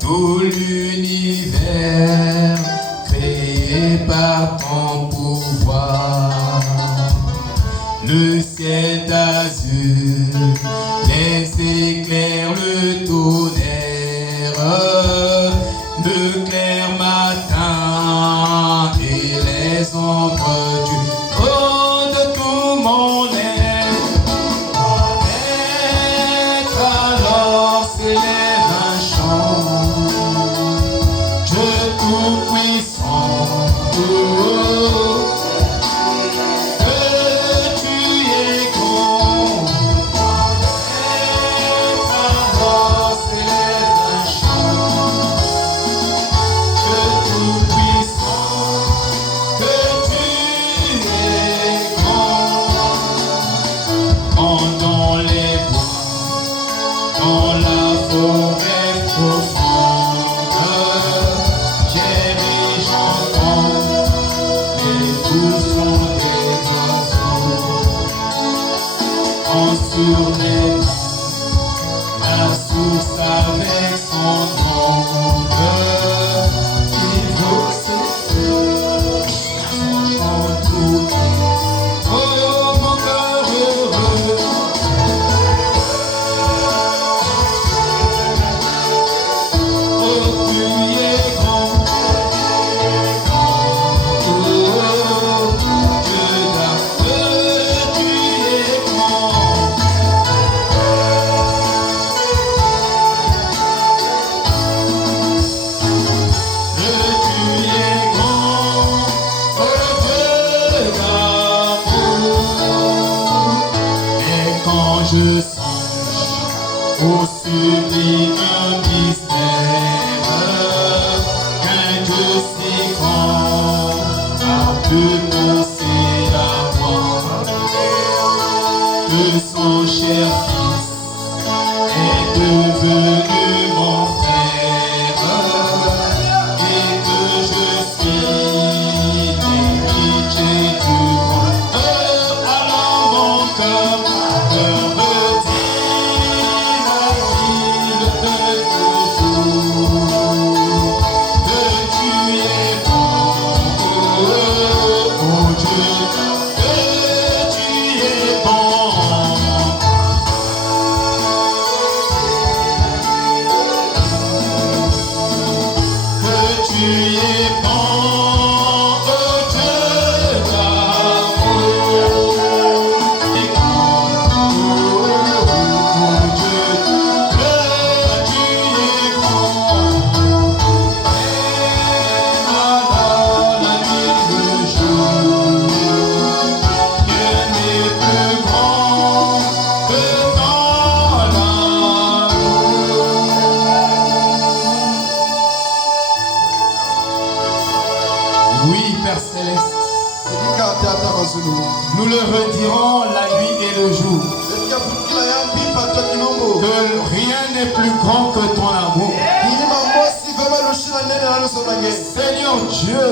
Tout l'univers créé par ton pouvoir, le ciel d'azur, les éclairs, le tonnerre, le clair matin et les ombres du haut de tout mon être, alors s'élève un chant. Dieu tout-puissant, que tu es grand. Alors s'élève un chant. Dieu tout-puissant, que tu es grand. Quand dans les bois, dans la forêt profonde, j'aime et j'entends les doux sons des oiseaux. En sur les mains, la source avec son onde, il vaut ses feux, son chant tout doux. Oh mon cœur heureux, oh tu es grand, oh Dieu d'amour, tu es grand. Tu es grand, oh Dieu d'amour. Et quand je songe au sublime mystère qu'un Dieu si grand a pu penser à moi, que son cher fils est devenu mon frère et que je suis l'héritier du monde. Alors mon cœur me dit-il toujours que tu es bon, oh Dieu, que tu es bon. Que tu es bon, oh Dieu d'amour. Et quand, oh Dieu, que tu es bon. Et alors la nuit et le jour, Dieu n'est plus grand que dans l'amour. Oui, Père Céleste, nous le redirons la nuit et le jour, que rien n'est plus grand que ton amour. Seigneur Dieu,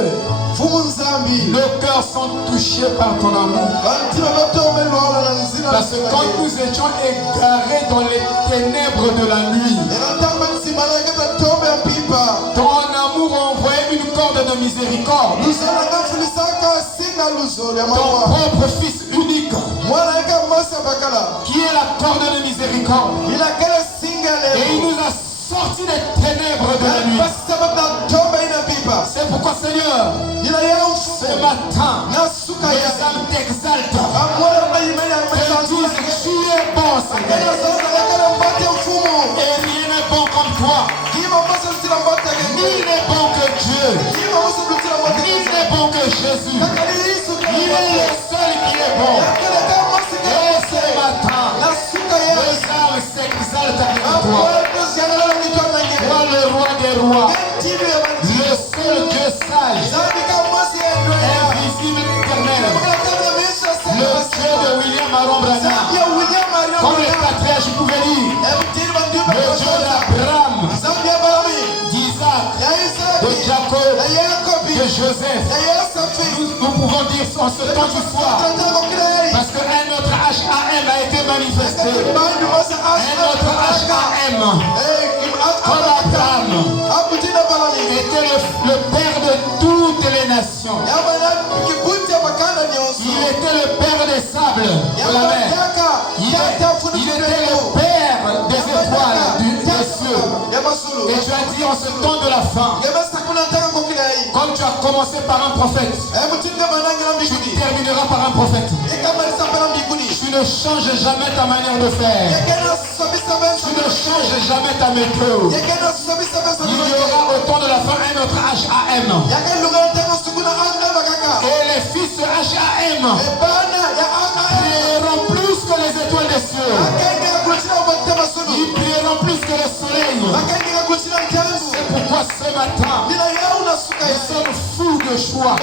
nos cœurs sont touchés par ton amour. Parce que quand nous étions égarés dans les ténèbres de la nuit, ton amour a envoyé une corde de miséricorde. Ton propre Fils unique, qui est la corde de miséricorde. Et il nous a sortis des ténèbres de la nuit. C'est pourquoi, Seigneur, ce matin, mes âmes t'exaltent. Elles disent que tu es bon, Seigneur. Et rien n'est bon comme toi. Nul n'est bon que Dieu. Nul n'est bon que Jésus. Il est le seul qui est bon. Et ce matin, nos âmes s'exaltent avec toi. Toi, le roi des rois, le seul Dieu sage, invisible, éternel, le Dieu de William Aaron Branham, comme les patriarches pouvaient dire, le Dieu d'Abraham, d'Isaac, de Jacob, de Joseph. Nous pouvons dire en ce temps du soir, parce qu'un autre HAM a été manifesté. Un autre HAM nations. Il était le père des sables de la mer. Il était le père des étoiles des cieux. Et tu as dit en ce temps de la fin, comme tu as commencé par un prophète, tu termineras par un prophète. Tu ne changes jamais ta manière de faire. Tu ne changes jamais ta méthode. Il y aura au temps de la fin un autre HAM. Et les fils de HAM prieront plus que les étoiles des cieux. Ils prieront plus que le soleil. C'est pourquoi ce matin, nous sommes fous de choix.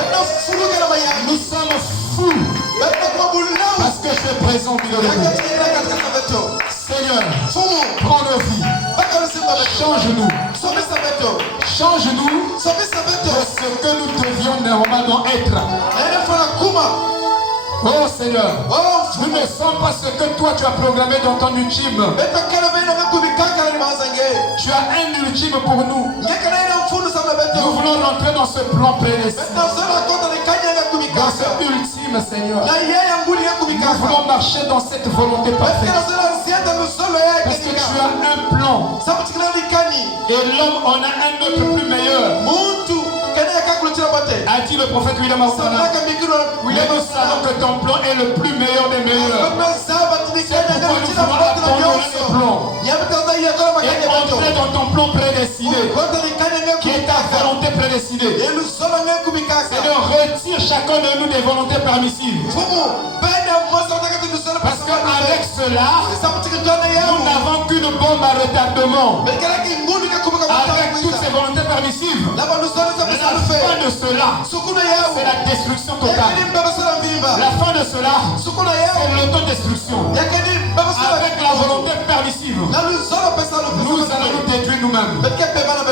Nous sommes fous. Parce que je suis présent au milieu de nous. Seigneur, prends nos vies. Change-nous. Change-nous de ce que nous devions normalement être. Oh Seigneur, nous ne sommes pas ce que toi tu as programmé dans ton ultime. Tu as un ultime pour nous. Nous voulons rentrer dans ce plan prédestiné. Dans ce ultime, Seigneur. Nous voulons marcher dans cette volonté parfaite. Parce que tu as un plan. Et l'homme en a un autre plus meilleur. A dit le prophète William Arutana. Mais nous savons que ton plan est le plus meilleur des meilleurs. C'est pourquoi nous voulons abandonner ce plan et entrer dans ton plan prédestiné, qui est ta volonté prédestinée. Seigneur, retire chacun de nous des volontés permissives. Parce qu'avec cela, nous n'avons qu'une bombe à retardement. Avec toutes ces volontés permissives, la fin de cela, c'est la destruction totale. La fin de cela, c'est l'autodestruction. Avec la volonté permissive, nous allons nous détruire nous-mêmes.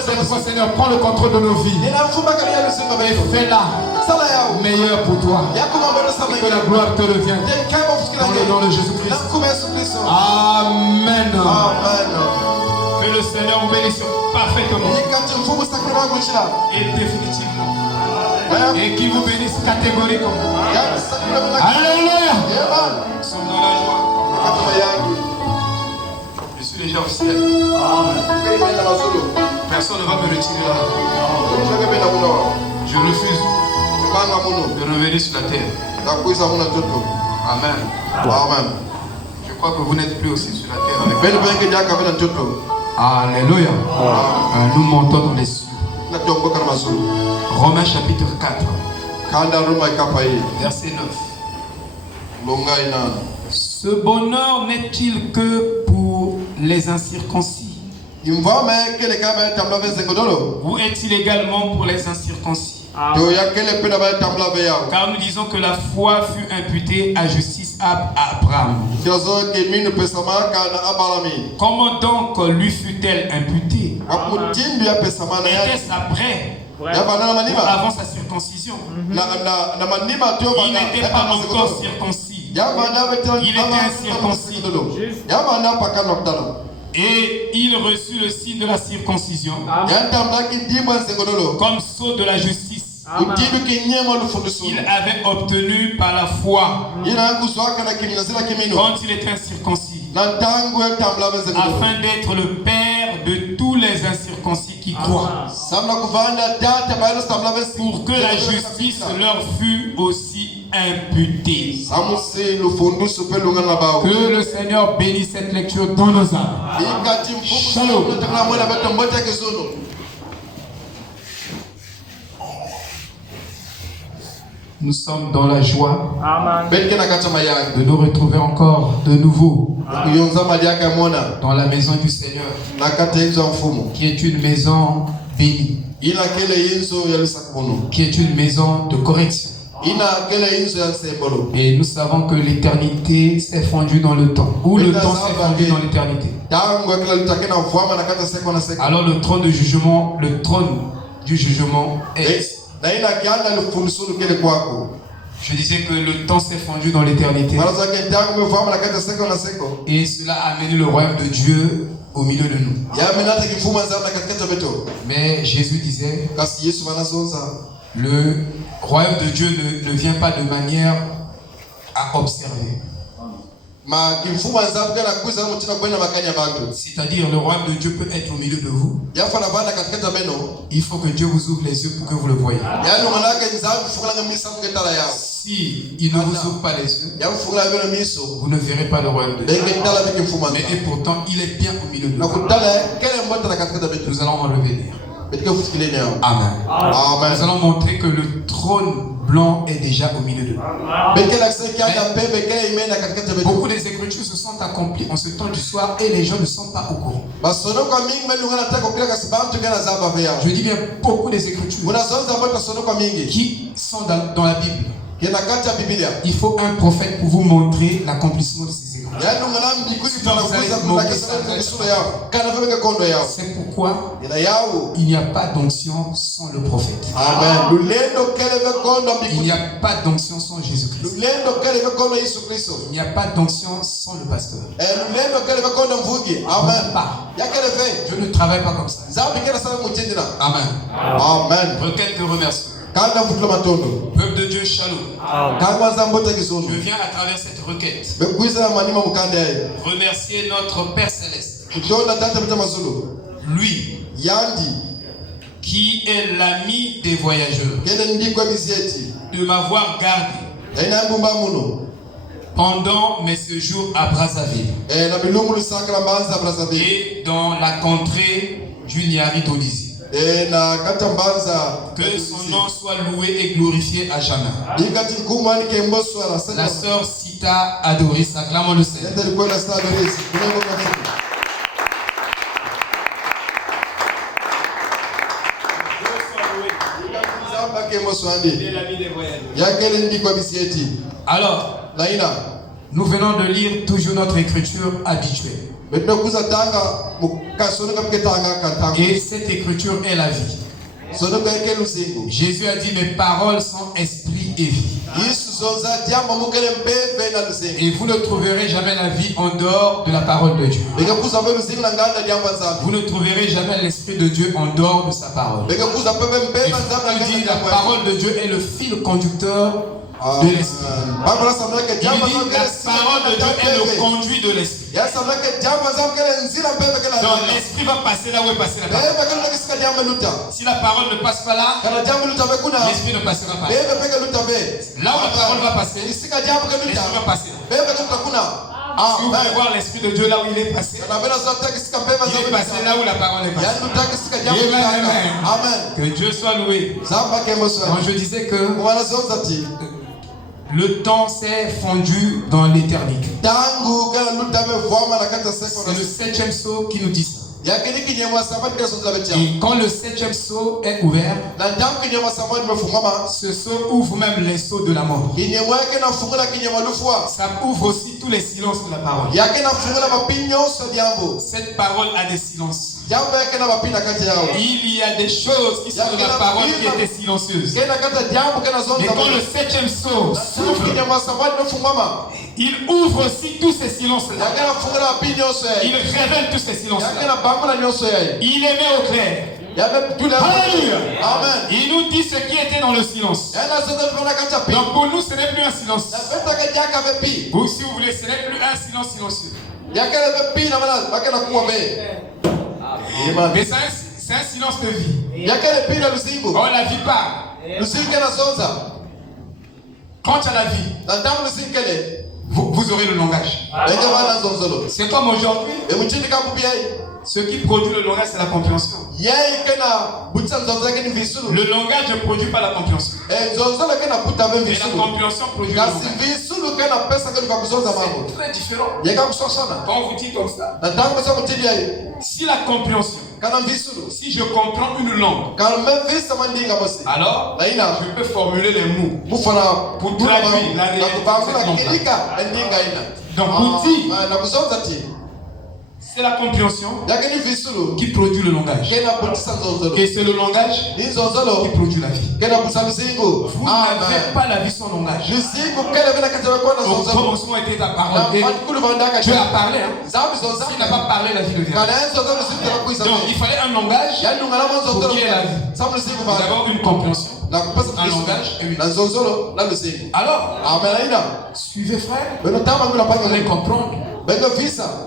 C'est pourquoi, Seigneur, prends le contrôle de nos vies et fais-la meilleure pour toi. Et que la gloire te revienne. Dans le nom de Jésus-Christ. Amen. Que le Seigneur vous bénisse parfaitement et définitivement. Et qu'il vous bénisse catégoriquement. Alléluia. Nous sommes dans la joie. Je suis déjà au ciel. Personne ne va me retirer là. Je refuse de revenir sur la terre. Amen. Amen. Je crois que vous n'êtes plus aussi sur la terre avec moi. Alléluia. Nous montons dans les cieux. Romains chapitre 4. Verset 9. Ce bonheur n'est-il que pour les incirconcis? Ou est-il également pour les incirconcis? Car nous disons que la foi fut imputée à justice à Abraham. Comment donc lui fut-elle imputée? Était-ce après ou avant sa circoncision? Il n'était pas encore circoncis. Il était incirconcis. Et il reçut le signe de la circoncision comme sceau de la justice. Amen. Il avait obtenu par la foi quand il était incirconcis, afin d'être le père de tous les incirconcis qui croient, pour que la justice leur fût aussi imputée. Que le Seigneur bénisse cette lecture dans nos âmes. Shalom. Nous sommes dans la joie de nous retrouver encore de nouveau dans la maison du Seigneur, qui est une maison bénie, qui est une maison de correction. Et nous savons que l'éternité s'est fondue dans le temps, ou le temps s'est fondu dans l'éternité. Alors le trône du jugement est... Je disais que le temps s'est fondu dans l'éternité. Et cela a amené le royaume de Dieu au milieu de nous. Mais Jésus disait, royaume de Dieu ne vient pas de manière à observer. C'est-à-dire, le royaume de Dieu peut être au milieu de vous. Il faut que Dieu vous ouvre les yeux pour que vous le voyez. Si il ne vous ouvre pas les yeux, vous ne verrez pas le royaume de Dieu. Mais pourtant, il est bien au milieu de vous. Nous allons enlever les. Amen. Nous allons montrer que le trône blanc est déjà au milieu de nous. Beaucoup des écritures se sont accomplies en ce temps du soir et les gens ne sont pas au courant. Je dis bien beaucoup des écritures qui sont dans la Bible. Il faut un prophète pour vous montrer l'accomplissement de ces écritures. C'est pourquoi il n'y a pas d'onction sans le prophète. Il n'y a pas d'onction sans Jésus-Christ. Il n'y a pas d'onction sans le pasteur. Je ne travaille pas comme ça. Amen. Requête de remerciement. Peuple de Dieu, shalom. Je viens à travers cette requête remercier notre Père Céleste. Lui qui est l'ami des voyageurs, de m'avoir gardé pendant mes séjours à Brazzaville et dans la contrée du Niari-Tolizi. Que son nom soit loué et glorifié à jamais. La sœur Sita Adoris, acclamons le Seigneur. Alors, nous venons de lire toujours notre écriture habituelle. Et cette écriture est la vie. Jésus a dit: mes paroles sont esprit et vie. Et vous ne trouverez jamais la vie en dehors de la parole de Dieu. Vous ne trouverez jamais l'esprit de Dieu en dehors de sa parole. Et il dit: la parole de Dieu est le fil conducteur de l'esprit. Il dit: la parole de Dieu est le conduit de l'esprit. Donc l'esprit va passer là où est passée la parole. Si la parole ne passe pas là, l'esprit ne passera pas. Là où la parole va passer, l'esprit va passer. Si vous voulez voir l'esprit de Dieu là où il est passé, il est passé là où la parole est passée. Amen. Que Dieu soit loué. Donc je disais que le temps s'est fondu dans l'éternité. C'est le 7e sceau qui nous dit ça. Et quand le 7e sceau est ouvert, ce sceau ouvre même les sceaux de la mort. Ça ouvre aussi tous les silences de la parole. Cette parole a des silences. Il y a des choses qui sont de la parole qui étaient silencieuses. Mais quand le 7e sceau s'ouvre, il ouvre aussi tous ces silences-là. Il révèle tous ces silences-là. Il les met au clair. Alléluia. Il nous dit ce qui était dans le silence. Donc pour nous, ce n'est plus un silence. Ou si vous voulez, ce n'est plus un silence silencieux. Mais c'est un silence de vie. Oh, la vie part. Quand tu as la vie, vous aurez le langage. C'est comme aujourd'hui. Ce qui produit le langage, c'est la compréhension. Le langage ne produit pas la compréhension. Et la compréhension produit le langage. C'est très différent. Quand on vous dit comme ça, si la compréhension, si je comprends une langue, alors je peux formuler les mots pour traduire la réalité de cette langue. Donc pour dire, c'est la compréhension qui produit le langage. Et c'est le langage qui produit la vie. Vous n'avez pas la vie sans langage. Au commencement était ta parole. Dieu a parlé. S'il n'a pas parlé, la vie ne vient pas. Donc il fallait un langage pour qu'il y ait la vie. D'abord une compréhension. un langage et une. Alors, suivez frère, vous allez comprendre.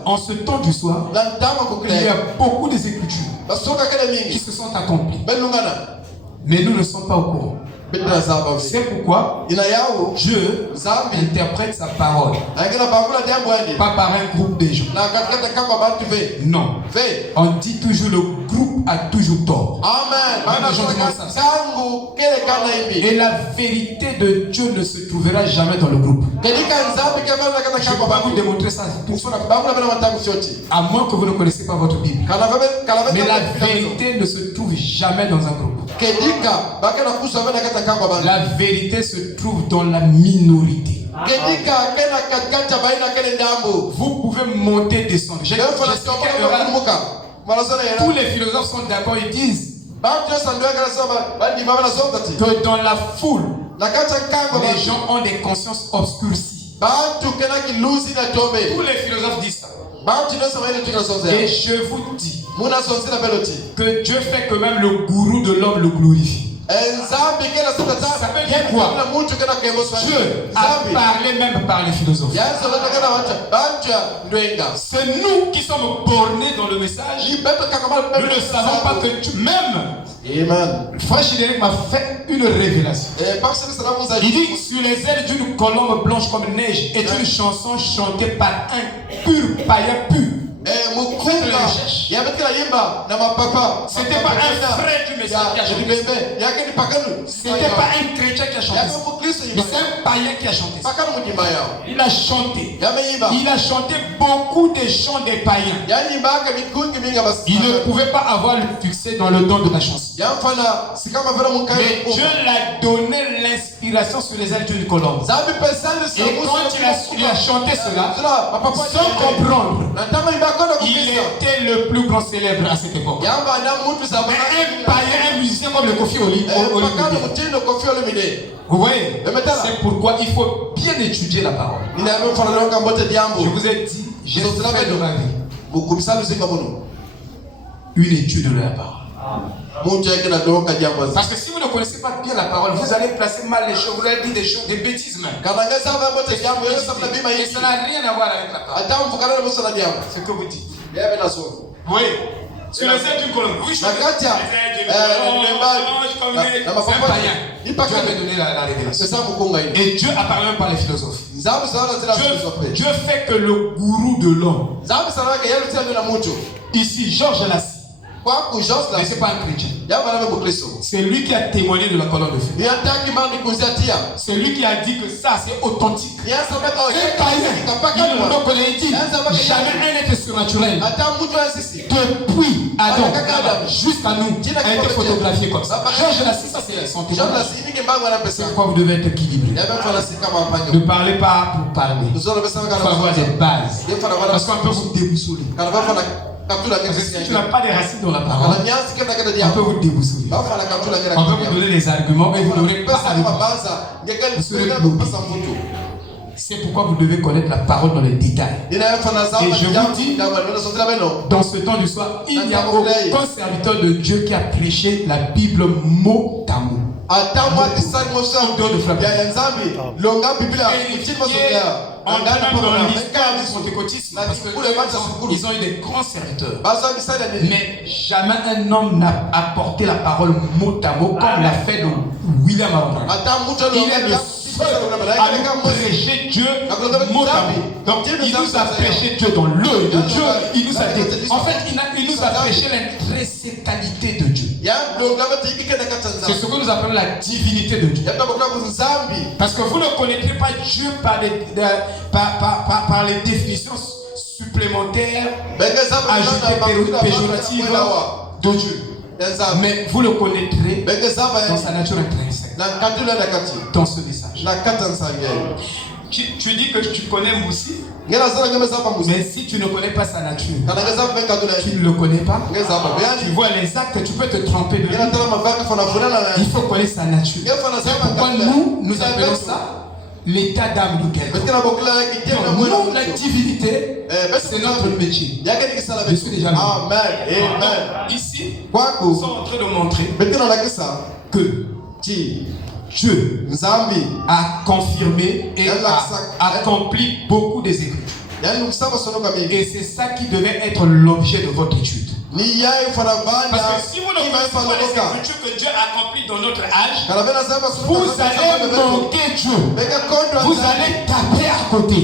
En ce temps du soir, il y a beaucoup des écritures qui se sont accomplies. Mais nous ne sommes pas au courant. C'est pourquoi Dieu interprète sa parole. Pas par un groupe de gens. Non. On dit toujours le groupe a toujours tort. Et la vérité de Dieu ne se trouvera jamais dans le groupe. Je ne peux pas vous démontrer ça. À moins que vous ne connaissez pas votre Bible. Mais la vérité ne se trouve jamais dans un groupe. La vérité se trouve dans la minorité. Vous pouvez monter, descendre. Tous les philosophes sont d'accord, ils disent que dans la foule, les gens ont des consciences obscurcies. Tous les philosophes disent ça. Et je vous dis que Dieu fait que même le gourou de l'homme le glorifie. Ça veut dire quoi? Dieu a parlé même par les philosophes. C'est nous qui sommes bornés dans le message. Nous ne savons pas que Dieu même. Frère Chidéric m'a fait une révélation. Il dit sur les ailes d'une colombe blanche comme neige est une chanson chantée par un pur païen pur. C'était pas un frère du Messie qui a chanté. C'était pas un chrétien qui a chanté. Mais c'est un païen qui a chanté. Il a chanté. Il a chanté beaucoup de chants des païens. Il ne pouvait pas avoir le succès dans le don de la chanson. Mais Dieu l'a donné l'inspiration sur les ailes d'une colombe. Et quand il a chanté cela, sans comprendre, il était le plus grand célèbre à cette époque. Mais un païen, un musicien comme le Kofi Olomide. Vous voyez? C'est pourquoi il faut bien étudier la parole. Je vous ai dit, j'ai fait de ma vie une étude de la parole. Parce que si vous ne connaissez pas bien la parole, vous allez placer mal les choses, vous allez dire des choses, des bêtises même. Et ça n'a rien à voir avec la parole. C'est ce que vous dites. Oui. Sur les ailes d'une colombe. Oui, je suis c'est un païen. Dieu avait donné la révélation. Et Dieu a parlé par les philosophes. Dieu fait que le gourou de l'homme. Ici, Georges Lassie. Mais ce n'est pas un chrétien. C'est lui qui a témoigné de la colonne de feu. C'est lui qui a dit que ça c'est authentique. C'est païen. Jamais un être surnaturel depuis Adam jusqu'à nous a été photographié comme ça. Georges Lassie, ça c'est son témoignage. C'est pourquoi vous devez être équilibré. Ne parlez pas pour parler. Il faut avoir des bases. Parce qu'on peut vous déboussoler. Si tu n'as pas de racines dans la parole, on peut vous déboussoler. On peut vous donner des arguments, mais vous n'aurez pas C'est pourquoi vous devez connaître la parole dans les détails. Et je vous dis, dans ce temps du soir, il n'y a aucun serviteur de Dieu qui a prêché la Bible mot à mot. On a même dans l'histoire du pentecôtisme parce qu'ils ont eu des grands serviteurs. Mais jamais un homme n'a apporté la parole mot à mot comme l'a fait William Abraham. Il est le seul à nous prêcher Dieu mot à mot. Donc il nous a prêché Dieu dans l'œil de Dieu. Il nous a dit, en fait, il nous a prêché l'intrinsécalité de Dieu. C'est ce que nous appelons la divinité de Dieu. Parce que vous ne connaîtrez pas Dieu par les définitions supplémentaires ajoutées péjoratives de Dieu. Mais vous le connaîtrez dans sa nature intrinsèque. Dans ce message. Tu dis que tu connais Moussi. Mais si tu ne connais pas sa nature, tu ne le connais pas. Tu vois les actes, tu peux te tromper de lui. Il faut connaître sa nature. C'est pourquoi nous appelons ça l'état d'âme de quelqu'un. Nous, la divinité, c'est notre métier. Je suis déjà là. Amen. Ici, nous sommes en train de montrer que Dieu a confirmé et a accompli beaucoup des Écritures. Et c'est ça qui devait être l'objet de votre étude. Parce que si vous ne connaissez pas les Écritures que Dieu a accompli dans notre âge, vous allez manquer Dieu. Vous allez taper à côté.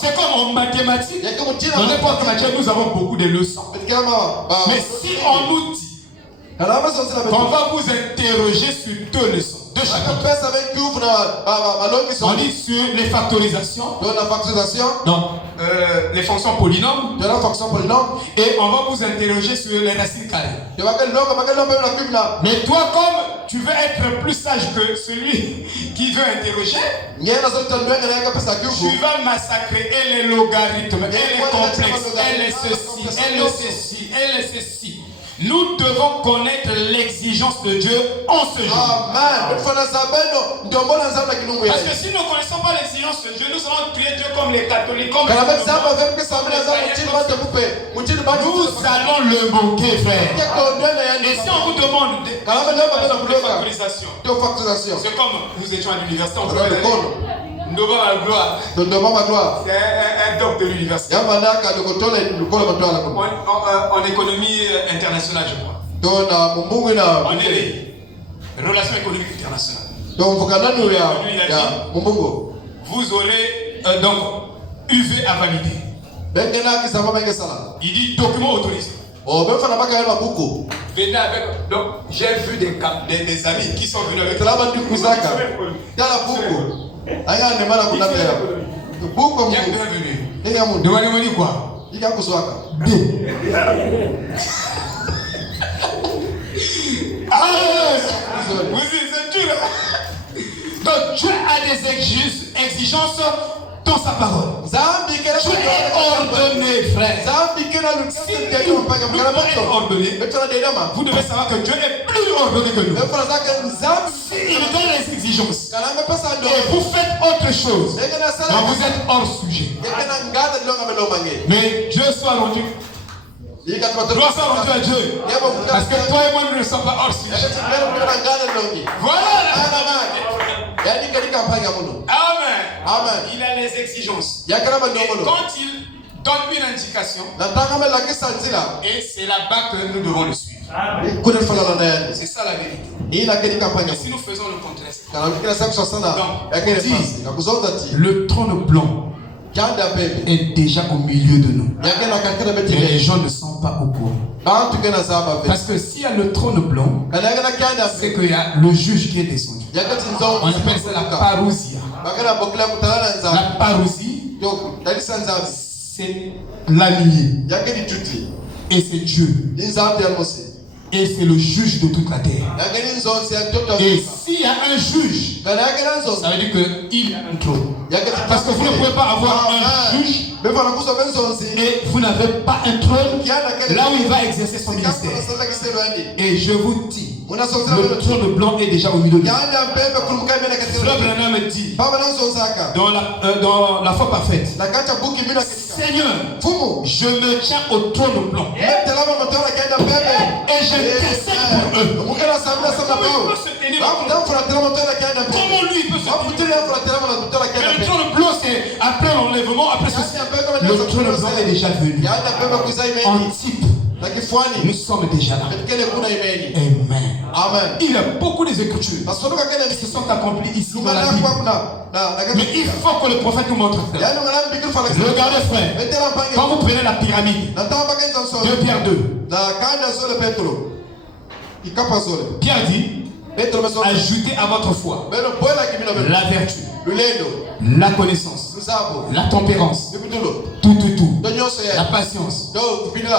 C'est comme en mathématiques. Dans n'importe quelle matière, nous avons beaucoup de leçons. Mais si on nous dit qu'on va vous interroger sur 2 leçons, 2 chapitres. On dit sur les factorisations. Donc, les fonctions polynômes. Et on va vous interroger sur les racines carrées. Mais toi, comme tu veux être plus sage que celui qui veut interroger, tu vas massacrer et les logarithmes, et les complexes, et les ceci, et le ceci, et le ceci. Nous devons connaître l'exigence de Dieu en ce jour. Amen. Parce que si nous ne connaissons pas l'exigence de Dieu, nous allons créer Dieu comme les catholiques, comme les nous allons le manquer, frère. Et si on vous demande des factorisations, c'est comme nous étions à l'université, on peut gloire. C'est un doc de l'université. En économie internationale, je crois. En relations économiques internationales. Vous aurez donc UV à valider. Il dit document autorisé. Venez avec. Donc, j'ai vu des amis qui sont venus avec. Demandez-moi quoi? Vous êtes dur. Donc Dieu a des exigences dans sa parole. Dieu est ordonné, frère. Si nous être ordonnés, vous devez savoir que Dieu est plus ordonné que nous. Il donne les exigences et vous faites autre chose, donc vous êtes hors sujet. Mais Dieu soit rendu. Gloire soit rendue à Dieu. Parce que toi et moi, nous ne sommes pas hors sujet. Voilà. Amen. Il a les exigences. Et quand il donne une indication, et c'est là-bas que nous devons le suivre. C'est ça la vérité. Et si nous faisons le contraire, donc, le trône blanc est déjà au milieu de nous. Mais les gens ne sont pas au courant. Parce que s'il y a le trône blanc, c'est qu'il y a le juge qui est descendu. On appelle ça la parousia. La parousie, c'est l'allié. Et c'est Dieu. Et c'est le juge de toute la terre. Et s'il y a un juge, ça veut dire qu'il y a un trône. Parce que vous ne pouvez pas avoir un juge et vous n'avez pas un trône là où il va exercer son ministère. Et je vous dis, le trône blanc est déjà au milieu de nous. Frère Branham me dit, dans la foi parfaite, Seigneur, je me tiens au trône blanc. Et je intercède pour eux. Comment il peut se tenir? Comment lui peut se tenir? Mais le trône blanc, c'est après l'enlèvement, après ceci. Le trône blanc est déjà venu. En type. Nous sommes déjà là. Amen. Il y a beaucoup des écritures qui se sont accomplies ici dans la Bible. Mais il faut que le prophète nous montre. Regardez, frère, quand vous prenez la pyramide, 2 Pierre 2, Pierre dit, ajoutez à votre foi la vertu, la connaissance, la tempérance, tout, la patience.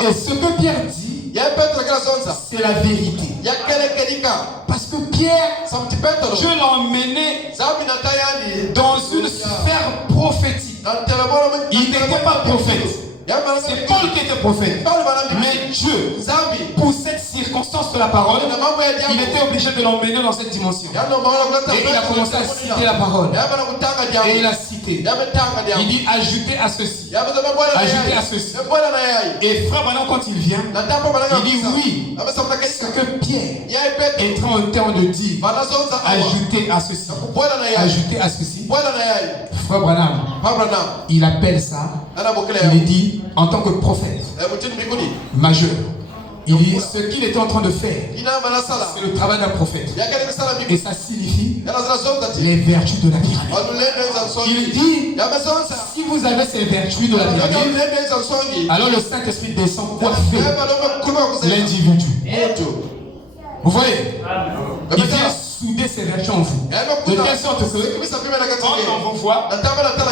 Et ce que Pierre dit, c'est la vérité. Parce que Pierre, Dieu l'a emmené dans une sphère prophétique. Il n'était pas prophète. C'est Paul qui était prophète. Mais Dieu, pour cette circonstance, circonstances de la parole, il était obligé de l'emmener dans cette dimension. Et il a commencé à citer la parole. Et il a cité. Il dit ajoutez à ceci. Ajoutez à ceci. Et frère Branham, quand il vient, il dit oui. Ce que Pierre est en train de dire, ajoutez à ceci. Ajoutez à ceci. Frère Branham, il appelle ça, il dit en tant que prophète majeur. Il dit ce qu'il était en train de faire, c'est le travail d'un prophète. Et ça signifie les vertus de la pyramide. Il dit si vous avez ces vertus de la pyramide, alors le Saint-Esprit descend coiffer l'individu. Vous voyez, il vient souder ses vertus en vous. De telle sorte que quand on vous voit, vous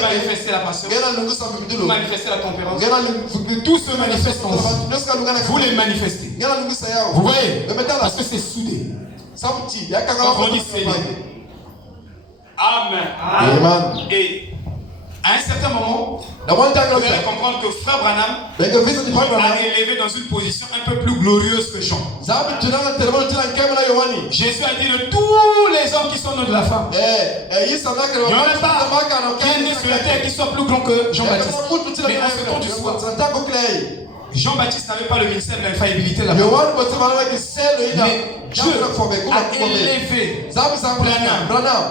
manifestez la passion, vous manifestez la tempérance, tout se manifeste en vous. Vous les manifestez. Vous voyez, parce que c'est soudé. Quand on dit Seigneur. Amen. Et à un certain moment, vous allez comprendre que Frère Branham a élevé dans une position un peu plus glorieuse que Jean. Jésus a dit de tous les hommes qui sont nés de la femme, il n'y en a pas qui est né sur la terre qui soit plus grand que Jean-Baptiste. Mais en ce temps du soir, Jean-Baptiste n'avait pas le ministère de l'infaillibilité là-bas. Mais Dieu a élevé Branham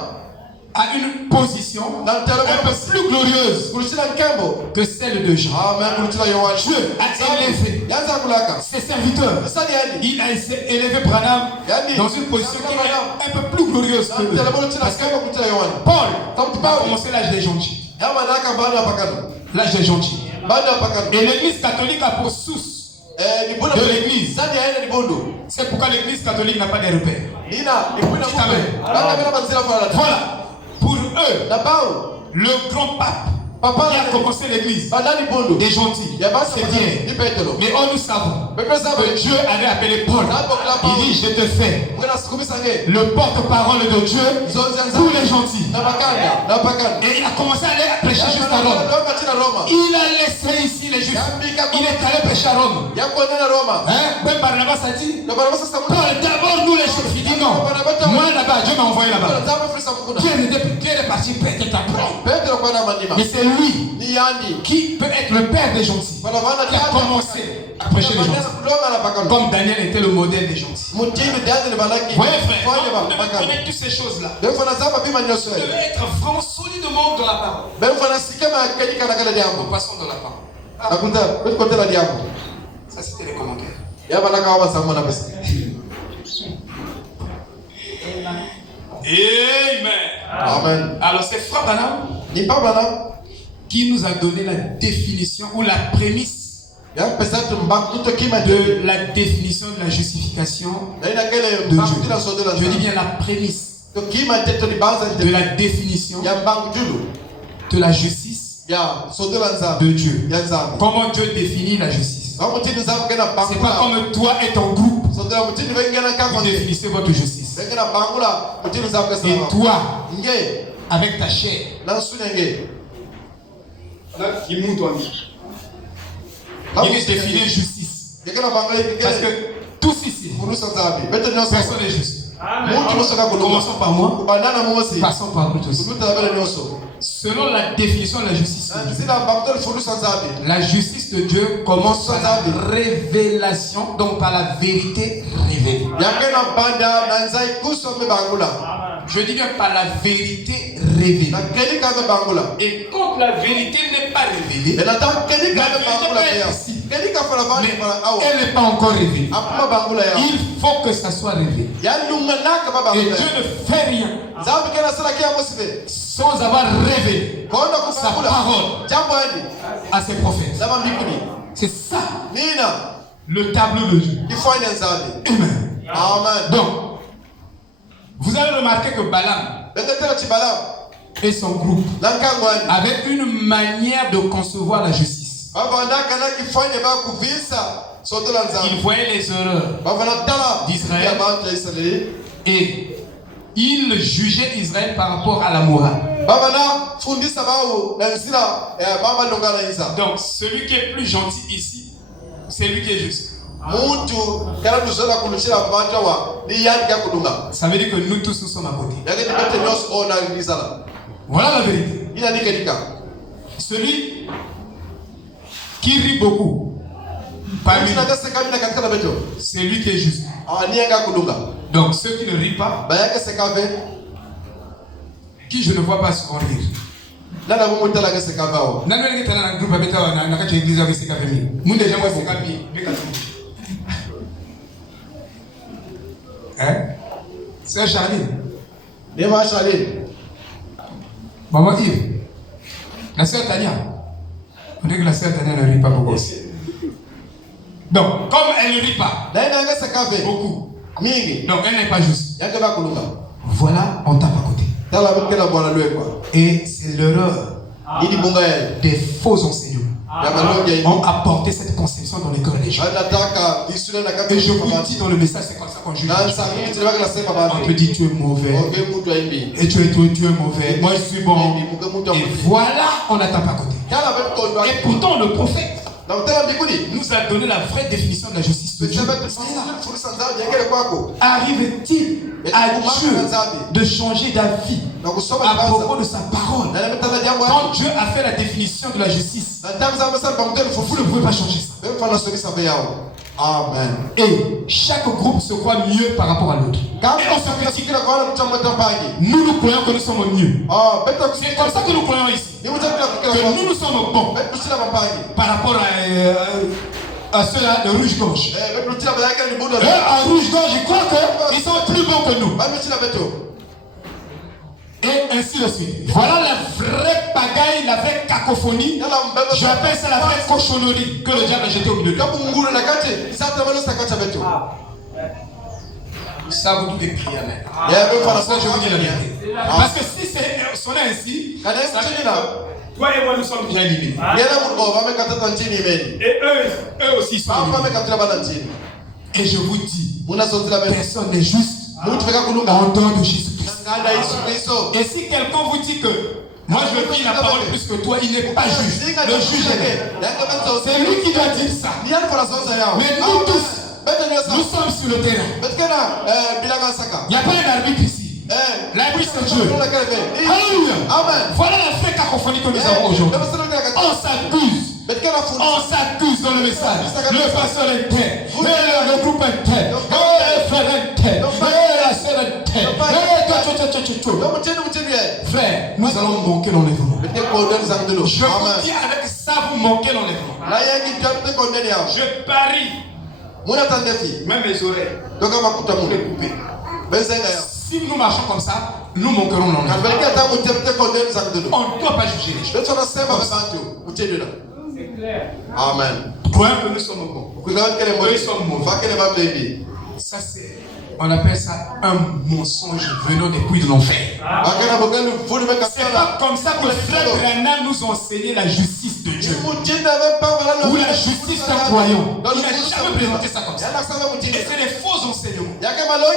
à une position un peu plus glorieuse que celle de Jean. Dieu a élevé ses serviteurs. Il a élevé Branham dans une position qui est un peu plus glorieuse que eux. Parce que Paul a commencé l'âge des gentils. L'âge des gentils. Et l'église catholique a pour source de l'église. C'est pourquoi l'église catholique n'a pas de repères. Voilà. Pour eux, le grand pape qui a commencé l'église des gentils, c'est bien. Mais nous savons que Dieu avait appelé Paul. Il dit je te fais le porte-parole de Dieu pour les gentils. Et il a commencé à aller prêcher jusqu'à Rome. Il a laissé ici les Juifs. Il est allé prêcher à Rome. Même Barnabas a dit Paul, d'abord nous les Juifs. Il dit non. Moi là-bas, Dieu m'a envoyé là-bas. Qui est parti peut-être après. Mais c'est lui qui peut être le père des gentils, qui a commencé à prêcher les gentils, comme Daniel était le modèle des gentils. Vous voyez frère, vous devez connaître toutes ces choses-là. Vous devez être vraiment solidement dans la parole. Nous passons dans la parole. Ça c'était les commentaires. Amen. Alors c'est Frère Branham qui nous a donné la définition ou la prémisse de la définition de la justification de Dieu. Je dis bien la prémisse de la définition de la justice de Dieu. Comment Dieu définit la justice? C'est pas comme toi et ton groupe vous définissez votre justice. Et toi, avec ta chair, il définit justice. Parce que tous ici, personne n'est juste. Commençons par moi, passons par nous tous. Selon la définition de la justice de Dieu, la justice de Dieu commence par la révélation, donc par la vérité révélée. Je dis bien par la vérité révélée. Et quand la vérité n'est pas révélée, la vérité peut être ici, mais elle n'est pas encore révélée. Il faut que ça soit révélé. Et Dieu ne fait rien sans avoir révélé sa parole à ses prophètes. C'est ça le tableau de Dieu. Amen. Donc, vous avez remarqué que Balaam et son groupe avaient une manière de concevoir la justice. Ils voyaient les erreurs d'Israël et ils jugeaient Israël par rapport à la morale. Donc celui qui est plus gentil ici, c'est lui qui est juste. Ça veut dire que nous tous nous sommes à côté. Voilà la vérité. Celui qui rit beaucoup, c'est lui qui est juste. Donc ceux qui ne rient pas, qui je ne vois pas souvent rire. Hein? C'est Charline. Maman Yves. La sœur Tania. On dit que la sœur Tania ne rit pas beaucoup aussi. Donc, comme elle ne rit pas beaucoup, donc elle n'est pas juste. Voilà, on tape à côté. Et c'est l'erreur des faux enseignants ont apporté cette conception dans les cœurs des gens. Et je vous dis dans le message, c'est comme ça qu'on juge. On te dit tu es mauvais. Et tu es mauvais. Moi je suis bon. Et voilà, on a tapé à côté. Et pourtant le prophète nous a donné la vraie définition de la justice de Dieu. Arrive-t-il à Dieu de changer d'avis à propos de sa parole? Quand Dieu a fait la définition de la justice, vous ne pouvez pas changer ça. Amen. Et chaque groupe se croit mieux par rapport à l'autre. Nous croyons que nous sommes mieux. C'est comme ça que nous croyons ici. Que nous sommes bons par rapport à ceux-là de rouge-gorge. En rouge-gorge, je crois qu'ils sont plus bons que nous. Et ainsi de suite. Voilà la vraie pagaille, la vraie cacophonie. J'appelle ça la vraie cochonnerie que le diable a jeté au milieu de nous. Ça vous devez prier, amen. Ça, je vous dis la vérité. Parce que si c'est sonné ainsi, toi et moi nous sommes déjà éliminés. Et eux aussi sont éliminés. Et je vous dis, personne n'est juste en dehors de Jésus-Christ. Et si quelqu'un vous dit que moi je prie la parole plus que toi, il n'est pas juste. Le juge est. C'est lui qui doit dire ça. Mais nous tous, nous sommes sur le terrain. Il n'y a pas un arbitre ici. L'arbitre c'est Dieu. Alléluia. Voilà la vraie cacophonie que nous avons aujourd'hui. On s'accuse. On s'accuse dans le message. Le pasteur est tel, le groupe est tel, le frère est tel, la sœur est tel. Frère, nous allons manquer l'enlèvement. Je vous dis avec ça, vous manquez l'enlèvement. Je parie. Même mes oreilles. Je vais couper. Si nous marchons comme ça, nous manquerons l'enlèvement. On ne doit pas juger les choses. C'est clair. Amen. Croyons que nous sommes bons. Nous sommes mauvais. Ça c'est, on appelle ça un mensonge venant des puits de l'enfer. C'est pas comme ça que frère Branham nous a enseigné la justice de Dieu. Ou la justice d'un croyant. Il n'a jamais présenté ça comme ça. Et c'est des faux enseignements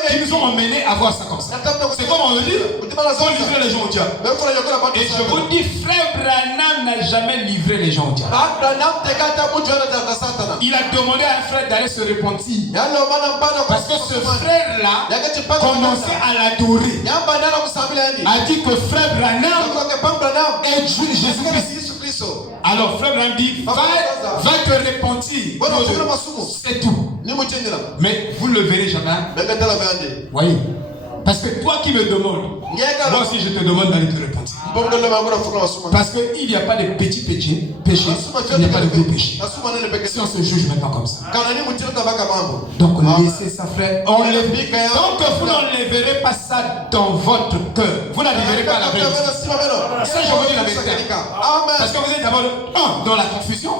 qui nous ont emmenés à voir ça comme ça. C'est comme on le dit, on livrer les gens au diable. Et je vous dis, frère Branham n'a jamais livré les gens au diable. Il a demandé à un frère d'aller se repentir. Parce que ce frère-là commençait à l'adorer. A dit que frère Branham est Dieu Jésus-Christ. Alors frère Branham dit, va te repentir. C'est tout. Mais vous ne le verrez jamais. Voyez. Parce que toi qui me demandes, moi aussi je te demande d'aller te repentir. Parce qu'il n'y a pas de petits péchés, il n'y a pas de gros péchés. Si on se juge maintenant comme ça. Donc laissez ça, frère. Donc vous n'enlèverez pas ça dans votre cœur. Vous n'arriverez pas à la vérité. Ça, je vous dis la vérité. Parce que vous êtes d'abord dans la confusion.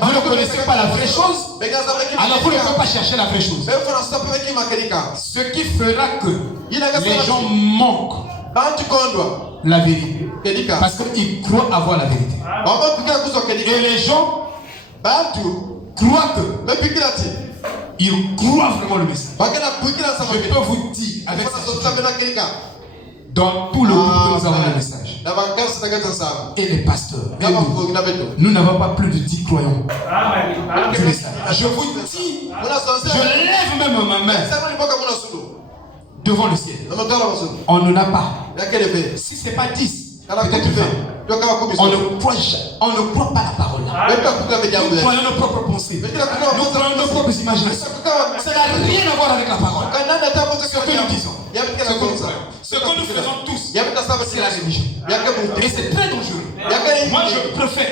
Vous ne connaissez pas la vraie chose. Alors vous ne pouvez pas chercher la vraie chose. Ce qui fera que les gens manquent la vérité. Parce qu'ils croient avoir la vérité. Et les gens croient que ils croient vraiment le message. Je peux vous dire avec ça, dans tout le groupe que nous avons le message. et les pasteurs. Et nous n'avons pas plus de 10 croyants. Je vous dis, je lève même ma main devant le ciel. On n'en a pas. Si ce n'est pas 10, peut-être 20. On ne croit pas la parole. Nous croyons nos propres pensées. Nous croyons nos propres imaginations. Ça n'a rien à voir avec la parole. Ce que nous disons, ce que nous faisons tous, c'est la religion. Et c'est très dangereux. Moi, je préfère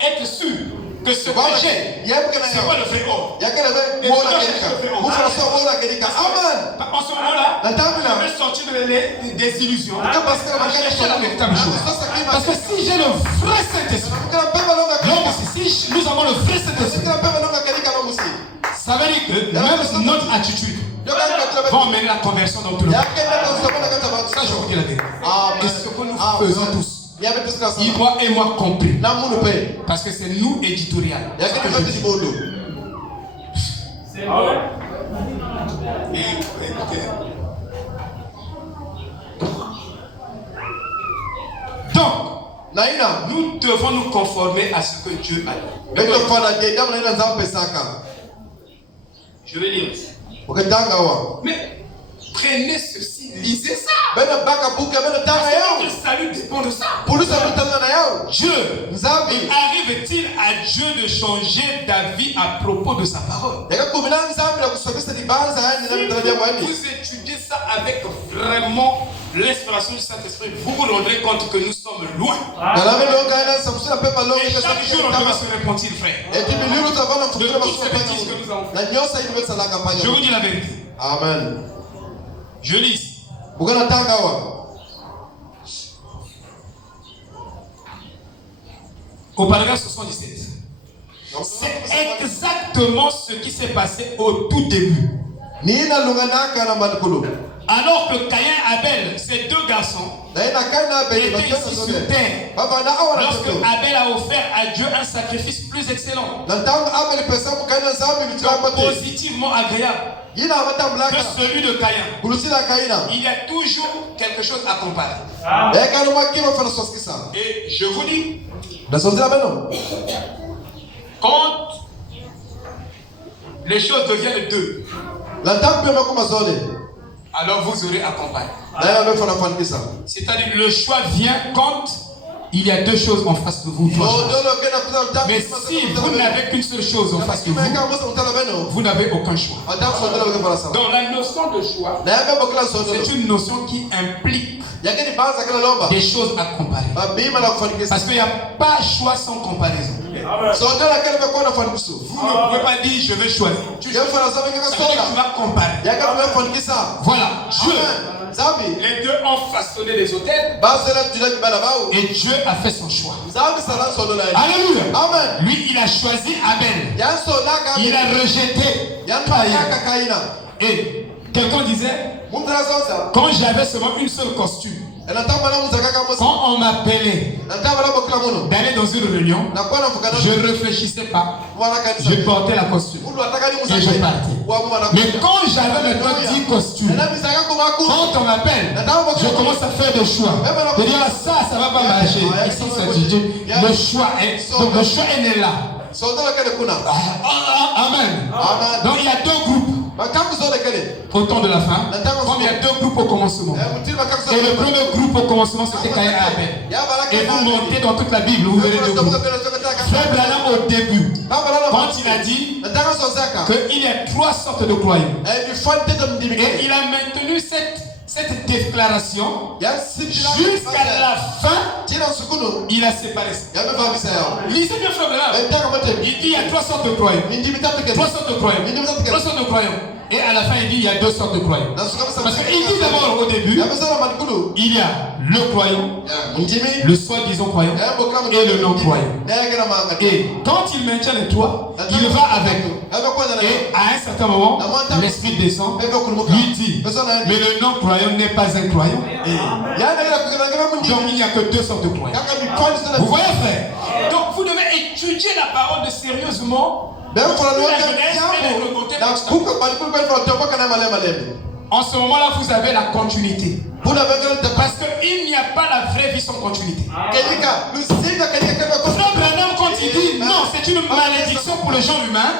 être sûr que ce que j'ai, c'est pas le vrai or. Et en ce moment-là, je vais sortir des illusions. Je vais chercher la véritable chose. Parce que si j'ai le vrai Saint-Esprit, si nous avons le vrai Saint-Esprit, ça veut dire que même notre attitude va emmener la conversion dans tout le monde. Ça, je vous dis la vérité. Et ce que nous faisons tous, Ivoire et moi compris. Parce que c'est nous éditorial. C'est vrai. Donc, nous devons nous conformer à ce que Dieu a dit. Je vais lire. Mais prenez ceci, lisez ça. Parce que notre salut dépend de ça. Dieu, arrive-t-il à Dieu de changer d'avis à propos de sa parole? Si vous étudiez ça avec vraiment l'inspiration du Saint-Esprit, vous vous rendrez compte que nous sommes loin. Et chaque jour, on doit se repentir, frère. De toutes ces bêtises que nous avons fait. Je vous dis la vérité. Amen. Je lis. Au paragraphe 77. C'est exactement ce qui s'est passé au tout début. Alors que Caïn et Abel, ces deux garçons, étaient ici sur terre. Lorsque Abel a offert à Dieu un sacrifice plus excellent, positivement agréable que celui de Caïn, il y a toujours quelque chose à comparer. Et je vous dis, quand les choses deviennent deux, alors vous aurez à comparer. C'est-à-dire le choix vient quand il y a deux choses en face de vous. Mais si vous n'avez qu'une seule chose en face de vous, vous n'avez aucun choix. Donc la notion de choix, c'est une notion qui implique des choses à comparer. Parce qu'il n'y a pas choix sans comparaison. Vous ne pouvez pas dire je vais choisir. Tu vas comparer. Voilà, Dieu. Les deux ont façonné des autels et Dieu a fait son choix. Alléluia. Amen. Lui, il a choisi Abel. Il a rejeté Caïn. Et quelqu'un disait, quand j'avais seulement une seule costume, quand on m'appelait d'aller dans une réunion, je ne réfléchissais pas. Je portais la costume et je partais. Mais quand j'avais maintenant 10 costumes, quand on m'appelle, je commence à faire des choix. Je dis, ça va pas marcher. Ici, ça dit, le choix est né là. Amen. Donc il y a deux groupes. Au temps de la fin, comme il y a deux groupes au commencement. Et le premier groupe au commencement, c'était Caïn et Abel. Et vous montez dans toute la Bible, vous verrez deux groupes. Frère Branham au début, quand il a dit qu'il y a trois sortes de croyants, et il a maintenu cette déclaration jusqu'à la fin, il a séparé ça. Lisez bien frère Branham. Il dit il y a trois sortes de croyants. Trois sortes de croyants. Trois sortes de croyants. Et à la fin, il dit il y a deux sortes de croyants. Parce qu'il dit d'abord au début, il y a le croyant, le soi-disant croyant et le non-croyant. Et quand il maintient les trois, il va avec eux. Et à un certain moment, l'esprit descend, lui dit, mais le non-croyant n'est pas un croyant. Donc il n'y a que deux sortes de croyants. Vous voyez frère? Donc vous devez étudier la parole de sérieusement. En ce moment-là, vous avez la continuité. Parce qu'il n'y a pas la vraie vie sans continuité. Frère Branham, quand il dit non, c'est une malédiction pour le genre humain,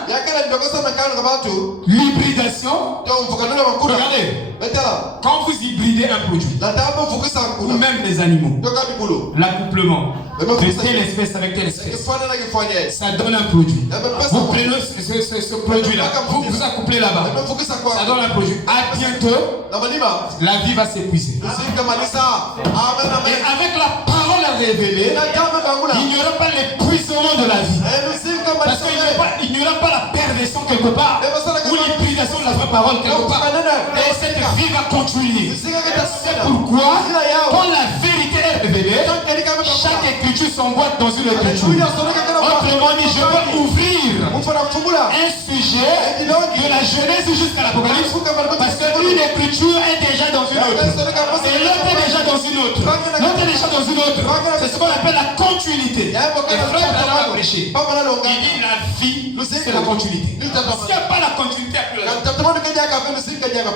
l'hybridation, regardez, quand vous hybridez un produit, ou même des animaux, l'accouplement de telle espèce avec telle espèce, ça donne un produit. Vous prenez ce produit-là, vous accouplez là-bas, ça donne un produit. À bientôt, la vie va s'épuiser. Et avec la parole à révéler, il n'y aura pas l'épuisement de la vie. Parce qu'il n'y aura pas la perversion quelque part, ou l'hybridation de la vraie parole quelque part. Et cette vie va continuer. C'est pourquoi, quand la vérité est révélée, chaque écriture s'emboîte dans une écriture. Autrement dit, je peux ouvrir un sujet de la Genèse jusqu'à l'Apocalypse, parce qu'une écriture est déjà dans une autre. Et l'autre est déjà dans une autre. L'autre est déjà dans une autre. C'est ce qu'on appelle la continuité. Et frère Branham a prêché. Il dit la vie, c'est la continuité. S'il n'y a pas la continuité,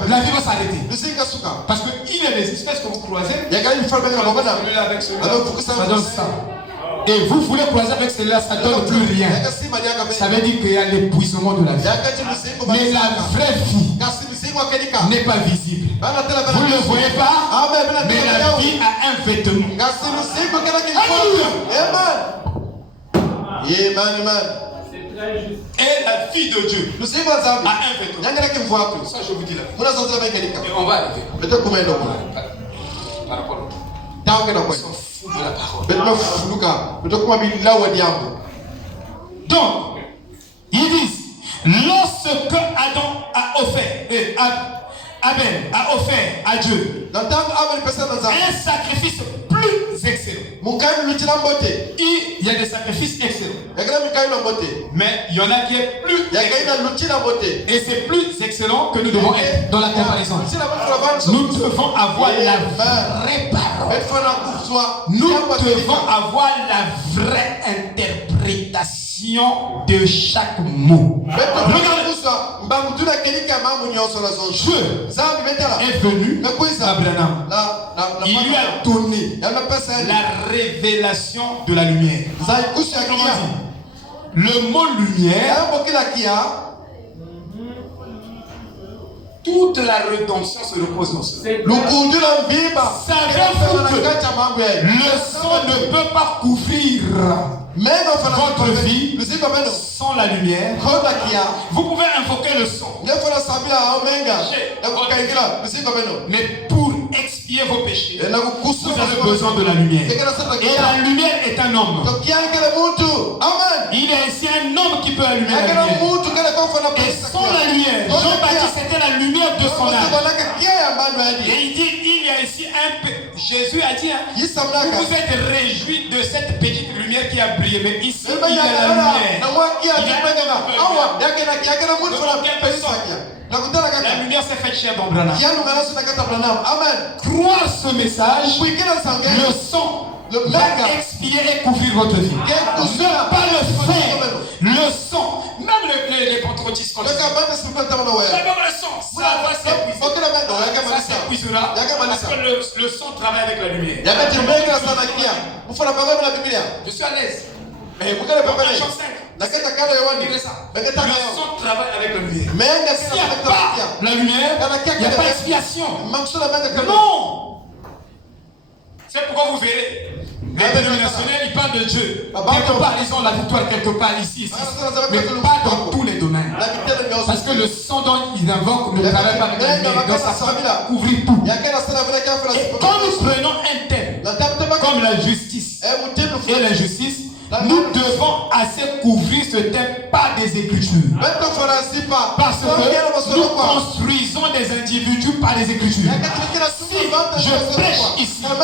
la vie va s'arrêter. Parce qu'il y a des espèces que vous croisez. Celui-là avec celui-là, ça donne ça. Et vous voulez croiser avec celui-là, ça ne donne plus rien. Ça veut dire qu'il y a l'épuisement de la vie. Mais la vraie vie n'est pas visible. Vous ne le voyez pas, mais la vie a un vêtement. Amen. Et la vie de Dieu a un vêtement. Ça, je vous dis là. Et on va arriver. Par rapport à ils sont fous de la parole. Donc, ils disent, lorsque Adam a offert, Abel a offert à Dieu un sacrifice plus excellent. Il y a des sacrifices excellents, mais il y en a qui est plus excellent. Et c'est plus excellent que nous devons être dans la comparaison. Nous devons avoir la vraie parole. Nous devons avoir la vraie interprétation de chaque mot. Regardez, Dieu est venu à Branham. Il lui a donné la révélation de la lumière. Le mot lumière, toute la rédemption se repose dans ce. Ça veut dire que le sang ne peut pas couvrir votre vie sans la lumière. Vous pouvez invoquer le sang, mais pour expier vos péchés, vous avez besoin de la lumière. Et la lumière est un homme. Il y a ici un homme qui peut allumer la lumière. Et sans la lumière, Jean-Baptiste était la lumière de son âme. Et il dit, il y a ici Jésus a dit, vous vous êtes réjouis de cette petite lumière qui a brillé. Mais ici, il y a la lumière. La lumière s'est faite chère dans Branham. Croire ce message, le sang va expier et couvrir votre vie. Ne pas le faire, le sang, même les pentecôtistes, quand le sang, ça va s'épuisera parce que le sang travaille avec la lumière. Je suis à l'aise. Jean 5. Le sang travaille avec la lumière. S'il n'y a pas la lumière, il n'y a pas expiation. Non. C'est pourquoi vous verrez. Les dénominationnels, ils parlent de Dieu. Quelque part, ils ont la victoire quelque part ici. Mais pas dans tous les domaines. Parce que le sang dont ils invoquent ne travaille pas avec la lumière. Donc ça couvre tout. Et quand nous prenons un thème comme la justice et l'injustice, nous devons assez couvrir ce thème par des écritures. Parce que nous construisons des individus par les écritures. Si je prêche ici, je ne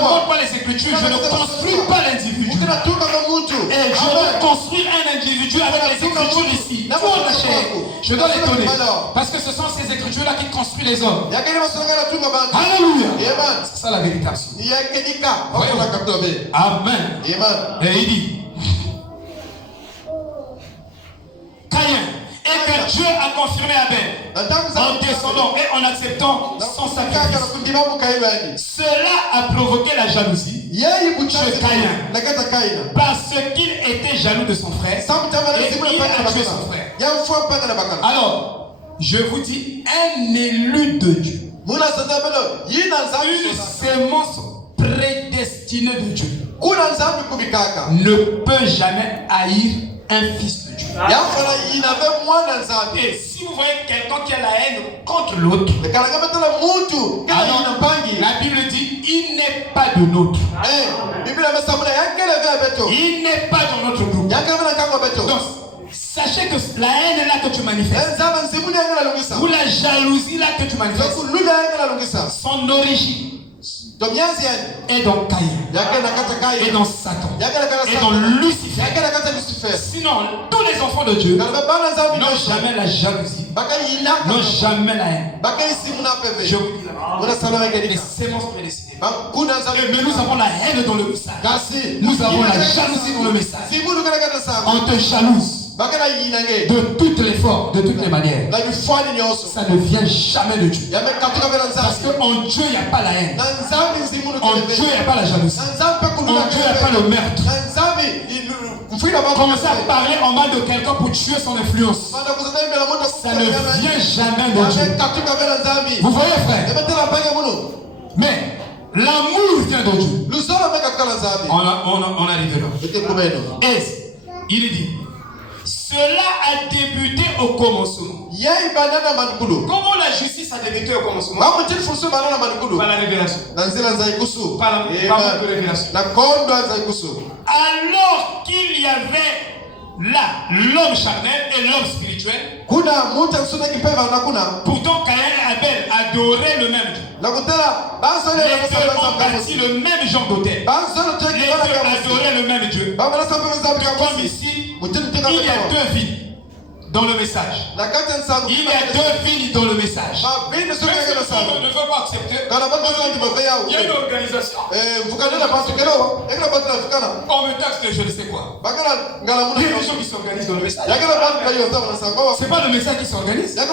montre pas les écritures, je ne construis pas l'individu. Et je veux construire un individu avec les écritures ici. Je dois les donner. Parce que ce sont ces écritures-là qui construisent les hommes. Alléluia. C'est ça la vérité. Amen. Et il dit, Caïn Et que Dieu a confirmé Abel en descendant et en acceptant son sacrifice. Cela a provoqué la jalousie chez Caïn. Parce qu'il était jaloux de son frère et il a tué son frère. Alors, je vous dis, un élu de Dieu, une sémence prédestinée de Dieu, ne peut jamais haïr un fils de Dieu. Et si vous voyez quelqu'un qui a la haine contre l'autre, la Bible dit il n'est pas de nôtre. Il n'est pas dans notre groupe. Donc, sachez que la haine là que tu manifestes, ou la jalousie là que tu manifestes, son origine est dans Caïn, et dans Satan, et dans Lucifer. Sinon, tous les enfants de Dieu n'ont jamais la jalousie, n'ont jamais la haine. Je vous dis les sémences prédestinées. Mais nous avons la haine dans le message. Nous avons la jalousie dans le message. On te jalouse de toutes les formes, de toutes les manières. Ça ne vient jamais de Dieu. Parce qu'en Dieu, il n'y a pas la haine. En Dieu, il n'y a pas la jalousie. En Dieu, il n'y a pas le meurtre. Commencer à parler en mal de quelqu'un pour tuer son influence, ça ne vient jamais de Dieu. Vous voyez, frère? Mais l'amour vient de Dieu. On arrive là. Et il dit, cela a débuté au commencement. Comment la justice a débuté au commencement? Par la révélation. Par la révélation. Alors qu'il y avait là l'homme charnel et l'homme spirituel, pourtant Caïn et Abel adoraient le même Dieu. Les deux ont bâti le même genre d'autel. Les deux adoraient le même Dieu. Comme ici, il y a deux vies dans le message. Il y a deux vignes dans le message. Même si on ne veut pas accepter, il y a une organisation. On me taxe de je ne sais quoi. Il y a des gens qui s'organisent dans le message. C'est pas le message qui s'organise. La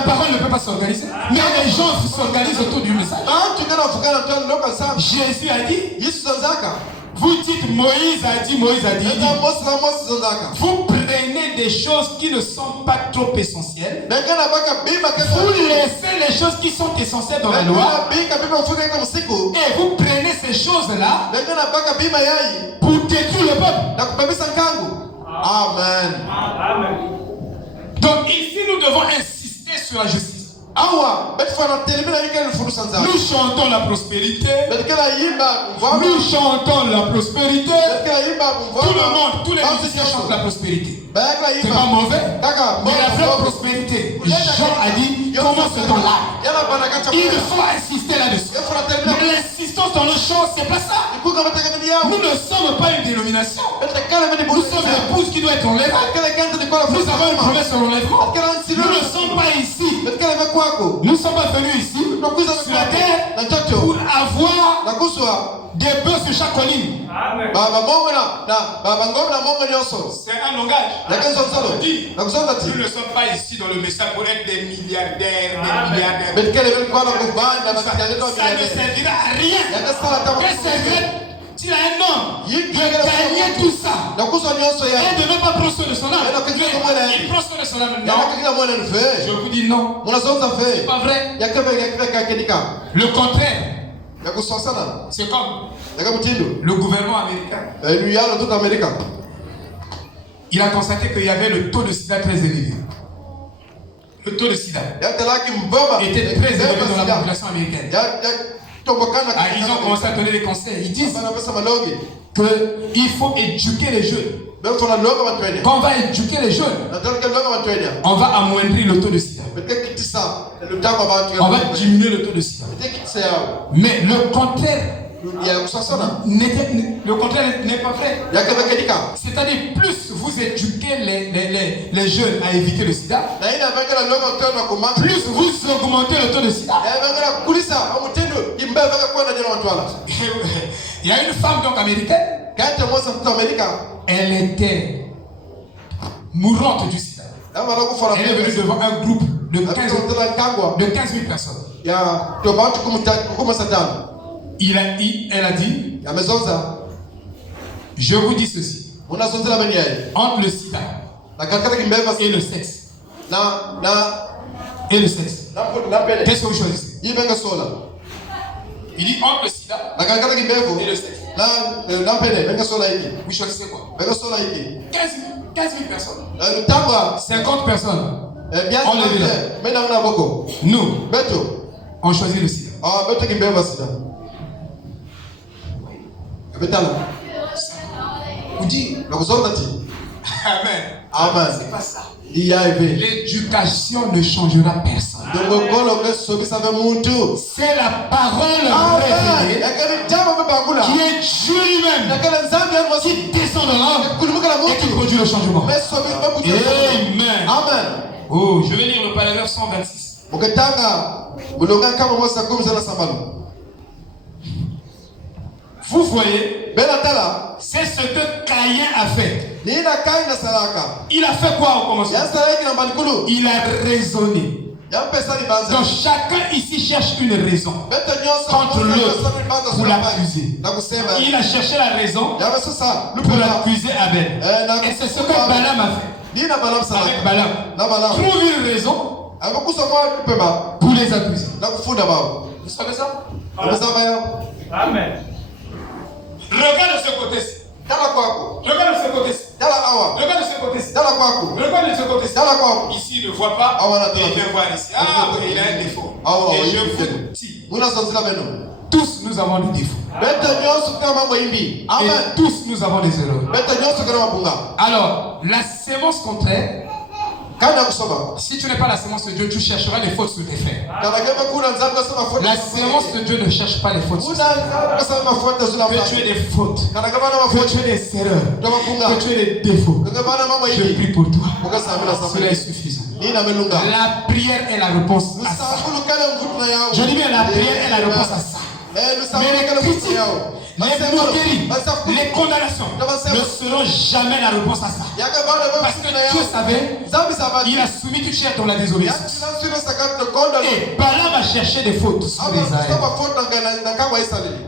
parole ne peut pas s'organiser. Mais les gens s'organisent autour du message. Jésus a dit, vous dites Moïse a dit, Moïse a dit. Vous prenez des choses qui ne sont pas trop essentielles. Vous laissez les choses qui sont essentielles dans la loi. Et vous prenez ces choses-là pour détruire le peuple. Amen. Donc ici nous devons insister sur la justice. Nous chantons la prospérité. Nous chantons la prospérité. Tout le monde, tous les musiciens chantent la prospérité. C'est pas mauvais. Mais la vraie prospérité, Jean a dit, commence dans l'âme. Il faut insister là-dessus. Mais l'insistance dans nos chants, c'est pas ça. Nous ne sommes pas une dénomination. Nous sommes l'épouse qui doit être enlevée. Nous avons une promesse sur l'enlèvement. Nous ne sommes pas ici. Nous ne sommes pas venus ici sur la terre pour avoir des bœufs sur chaque colline. C'est un langage. Dit, nous ne sommes pas ici dans le message pour être des milliardaires, Ça ne servira à rien. Quel servirait s'il a un homme de gagner tout ça et de ne pas prendre soin de son âme? Il prend soin de son âme. Non. Je vous dis non. C'est pas vrai. Le contraire. C'est comme le gouvernement américain. Il a constaté qu'il y avait le taux de sida très élevé. Le taux de sida était très élevé dans la population américaine. Ils ont commencé à donner des conseils. Ils disent qu'il faut éduquer les jeunes. Quand on va éduquer les jeunes, on va amoindrir le taux de sida. On va diminuer le taux de sida. Mais le contraire n'est pas vrai. C'est-à-dire, plus vous éduquez les jeunes à éviter le sida, plus vous augmentez le taux de sida. Il y a une femme donc américaine, elle était mourante du sida. Elle est venue devant un groupe de 15 000 personnes. Elle a dit, je vous dis ceci, entre le sida et le sexe, qu'est-ce que vous choisissez? Il dit entre le sida et le sexe. Vous choisissez quoi? 15 000 personnes. 50 personnes. On lève là. Nous, on choisit le sida. Vous dites Amen. Amen. C'est pas ça. L'éducation ne changera personne. C'est la parole révélée qui est Dieu lui-même qui descendra et qui produit le changement. Amen. Amen. Oh, je vais lire le paragraphe 126. Vous voyez, c'est ce que Caïn a fait. Il a fait quoi au commencement? Il a raisonné. Donc chacun ici cherche une raison contre l'autre pour l'accuser. Il a cherché la raison pour accuser Abel. Et c'est ce que Balaam a fait. Avec Balaam. Trouve une raison pour les accuser. Vous savez ça? Amen. Regarde de ce côté-ci. Regarde de ce côté-ci. Regarde de ce côté-ci. Regarde de ce côté-ci. Ici, il ne voit pas. Et il vient voir ici. Ah, il a un défaut. Et je vous dis, tous nous avons des défauts. Et tous nous avons des erreurs. Alors, la sémence contraire, si tu n'es pas la sémence de Dieu, tu chercheras les fautes sur tes frères. La sémence de Dieu ne cherche pas les fautes sur tes frères. Que tu aies des fautes, que tu aies des erreurs, que tu aies des défauts, je prie pour toi. Cela est suffisant. La prière est la réponse à ça. Je dis bien, la prière est la réponse à ça. Mais les critiques, les moqueries, les condamnations ne seront jamais la réponse à ça. Parce que Dieu savait, il a soumis toute chair dans la désobéissance. Et Balaam a cherché des fautes sur Israël.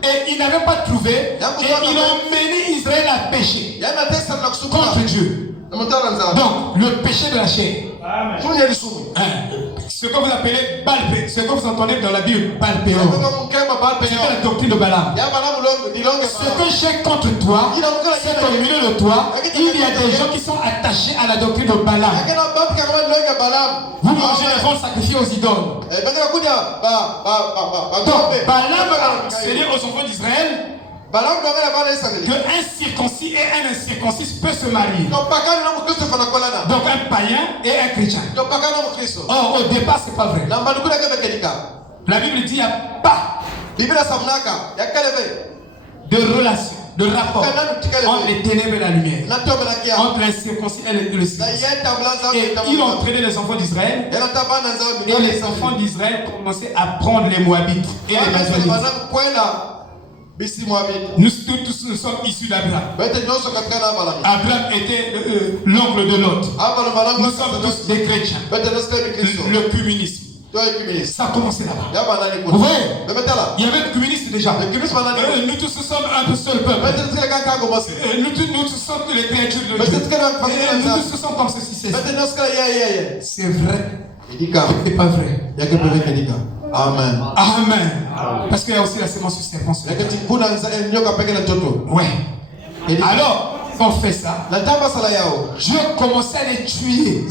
Et il n'avait pas trouvé. Et ils ont mené Israël à pécher contre Dieu. Donc, le péché de la chair. Ce que vous appelez Balpé, ce que vous entendez dans la Bible, Balpéon, c'est la doctrine de Balaam. Ce que j'ai contre toi, c'est qu'au milieu de toi, il y a des gens qui sont attachés à la doctrine de Balaam. Vous mangez les vents sacrifiés aux idoles. Donc, Balaam a enseigné aux enfants d'Israël qu'un circoncis et un incirconcis peuvent se marier. Donc un païen et un chrétien. Or au départ c'est pas vrai. La Bible dit qu'il n'y a pas de relation, de rapport entre les ténèbres et la lumière, entre l'incirconcis et le circoncis. Et ils ont entraîné les enfants d'Israël. Et les enfants d'Israël commençaient à prendre les Moabites et les Madianites. Nous tous nous sommes issus d'Abraham. Abraham était l'oncle de Lot. Nous sommes tous des chrétiens. Le communisme. Ça a commencé là-bas. Vous voyez, il y avait le communiste déjà. Nous tous sommes un seul peuple. Nous tous sommes les créatures de Dieu. Nous tous sommes comme ceci. C'est vrai. C'est pas vrai. Amen. Amen. Parce qu'il y a aussi la sémence sur serpent. Ouais. Alors, on fait ça. Dieu commençait à les tuer. Et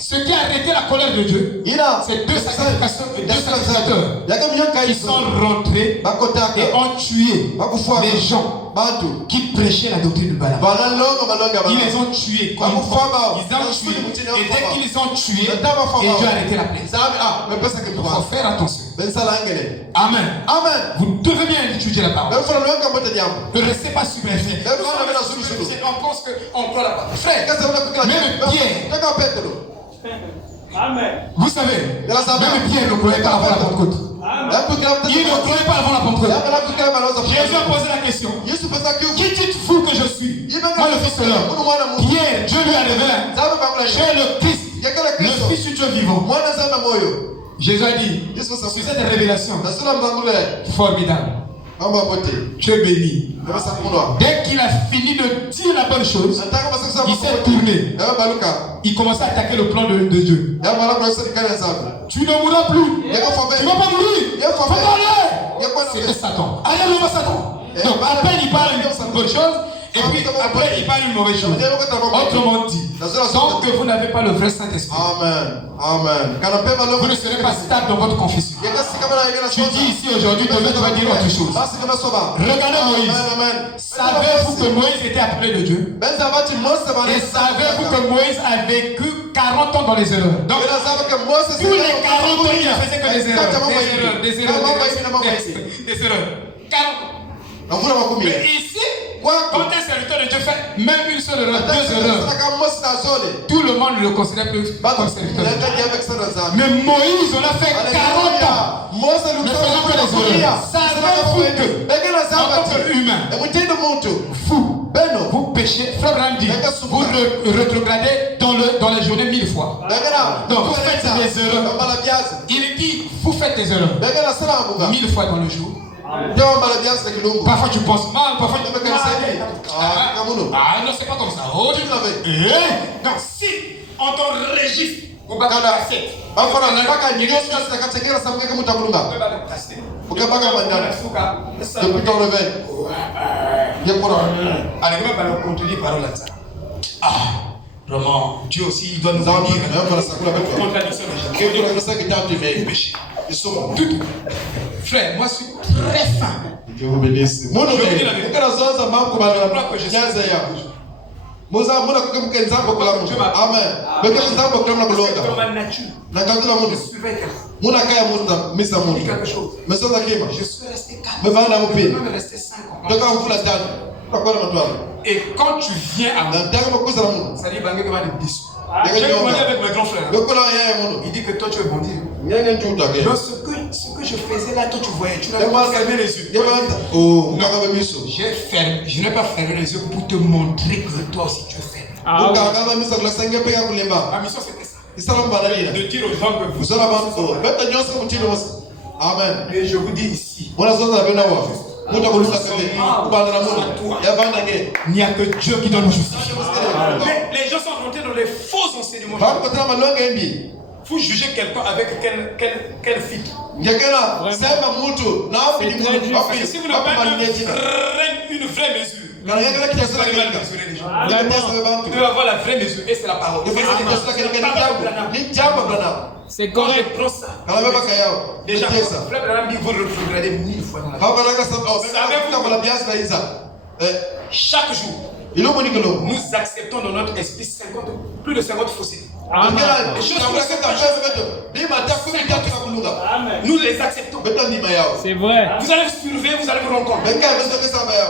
ce qui a arrêté la colère de Dieu, c'est deux sacrificateurs. Ils sont rentrés et ont tué les gens qui prêchaient la doctrine de Balaam. Ils les ont tués comme ils ont tué. Et dès qu'ils les ont tués, et Dieu a arrêté la plaie. Il faut faire attention. Amen. Vous devez bien étudier la parole. Ne restez pas superficiel. On pense qu'on croit la parole. Frère, même Pierre, Amen. Vous savez, même Pierre ne croyait pas avant la Pentecôte. Il ne croyait pas avant la Pentecôte. Jésus a posé la question. Qui dites-vous que je suis? Moi, le Fils de l'homme. Pierre, Dieu lui a révélé. J'ai le Christ, le Fils du Dieu vivant. Jésus a dit, sur cette révélation formidable, tu es béni. Dès qu'il a fini de dire la bonne chose, il s'est tourné. Il commençait à attaquer le plan de Dieu. Tu ne mourras plus. Tu ne vas pas mourir. Faut parler. C'était Satan. Alléluia, Satan. Donc, à peine il parle une bonne chose, et puis après il parle une mauvaise chose. Autrement dit, tant que vous n'avez pas le vrai Saint-Esprit, vous ne serez pas stable dans votre confession. Tu dis ici aujourd'hui, demain tu vas dire autre chose. Regardez Moïse. Savez-vous que Moïse était appelé de Dieu? Et savez-vous que Moïse a vécu 40 ans dans les erreurs? Donc, tous les 40 ans, il ne faisait que des erreurs. Des erreurs. 40 ans. Mais ici, quand un serviteur de Dieu fait même une seule erreur, deux erreurs, tout le monde ne le considère plus comme serviteur de Dieu. Mais Moïse, on a fait 40 ans. Ne faisons que des erreurs. Savez-vous que, en tant qu'humain, vous péchez, Frère Branham dit, vous rétrogradez dans les journées 1000 fois. Donc vous faites des erreurs. Il dit, vous faites des erreurs 1000 fois dans le jour. Parfois tu penses mal, parfois tu me non, c'est pas comme ça. Donc si on t'enregistre, on va casser. Depuis ton réveil. Vraiment, Dieu aussi, il doit nous en dire. Frère, moi je suis très fin. Dieu vous bénisse. Je suis resté calme. Je resté 5 ans. Et quand tu viens à moi, ça dit que j'ai demandé avec mes grands frères. Il dit que toi tu es bandit. Donc ce que je faisais là, toi tu voyais, tu n'avais pas fermé les yeux. Non, je n'ai pas fermé les yeux pour te montrer que toi aussi tu es fermé. Ma mission c'était ça. De dire aux gens que vous êtes. Amen. Et je vous dis ici. Il n'y a que Dieu qui donne justice. Mais les gens sont rentrés dans les faux enseignements. Vous jugez quelqu'un avec quel filtre? Parce que si vous n'avez pas une vraie mesure, vous allez mal mesurer les gens. Vous devez avoir la vraie mesure et c'est la parole. C'est correct. Prends ça. Déjà, Frère Branham dit vous regardez 1000 fois dans la vie. Chaque jour, nous acceptons dans notre esprit plus de 50 faussetés. Nous les acceptons. C'est vrai. Vous allez vous surveiller, vous allez vous rendre compte.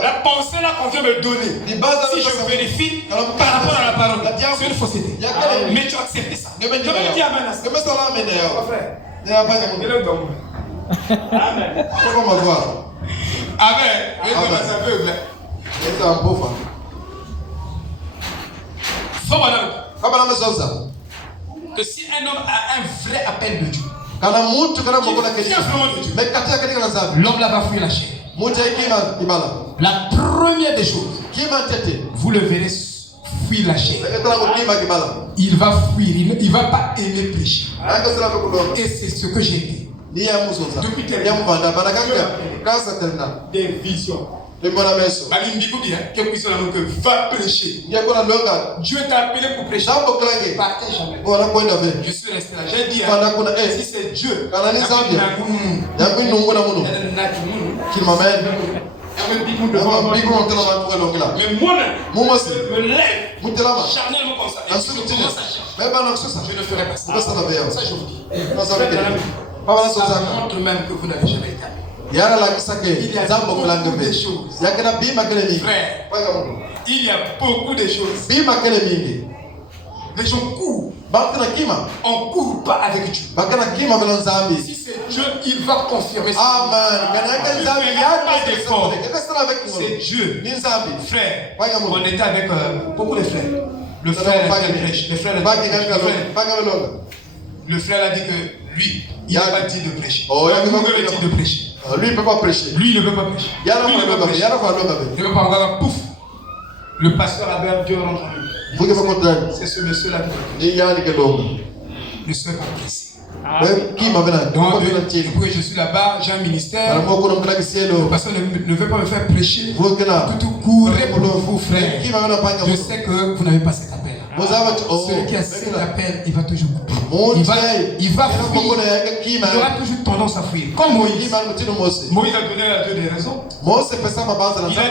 La pensée là qu'on vient me donner, si je vérifie par rapport à la parole, c'est une fausseté. Mais tu as accepté ça. Je vais le dire amen à ça. Amen. Amen. Que si un homme a un vrai appel de Dieu, l'homme là va fuir la chair. La première des choses, vous le verrez fuir la chair. Il va fuir, il ne va pas aimer pécher. Et c'est ce que j'ai été. Depuis des visions. Va prêcher. Dieu t'a appelé pour prêcher. Partez jamais. Je suis resté là. J'ai dit, si c'est Dieu qu'il m'amène, mais moi-même, je me lève charnellement comme ça. Et si je commence à chercher, je ne ferai pas ça. Ça, je vous dis. Ça montre même que vous n'avez jamais été appelé. Il y a beaucoup de choses. Frère, il y a beaucoup de choses. Les gens courent On ne court pas avec Dieu. Si c'est Dieu, il va confirmer ça. C'est Dieu. Frère, on était avec beaucoup de frères. Le frère a dit que lui, il n'a pas dit de prêcher. Il dit de prêcher. Lui, il ne peut pas prêcher. Lui, il ne peut pas prêcher. Il ne peut pas encore pouf. Le pasteur Albert, Dieu rentre en lui. C'est ce monsieur-là qui ne serait pas pressé. Donc, depuis que je suis là-bas, j'ai un ministère. Le pasteur ne veut pas me faire prêcher. Tout courir pour vous, frère. Je sais que vous n'avez pas cet appel. Celui qui a cet appel, il va toujours couper. Il va fuir. Il aura toujours tendance à fuir. Comme Moïse. Moïse a donné à Dieu des raisons. Il a donné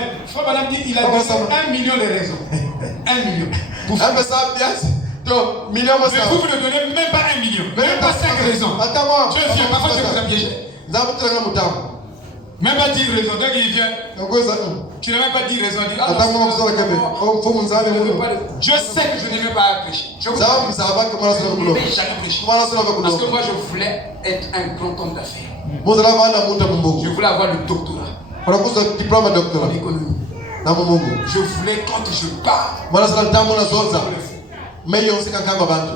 1 million de raisons. 1 million. Mais vous ne donnez même pas 1 million. Même pas 5 raisons. Dieu vient. Parfois, Dieu vous a piégé. Même pas 10 raisons. Donc il vient. Tu n'as même pas 10 raisons. Dieu sait que je n'aimais pas prêcher. Je ne vais jamais prêcher. Parce que moi, je voulais être un grand homme d'affaires. Je voulais avoir le doctorat en économie. Je voulais, quand je pars,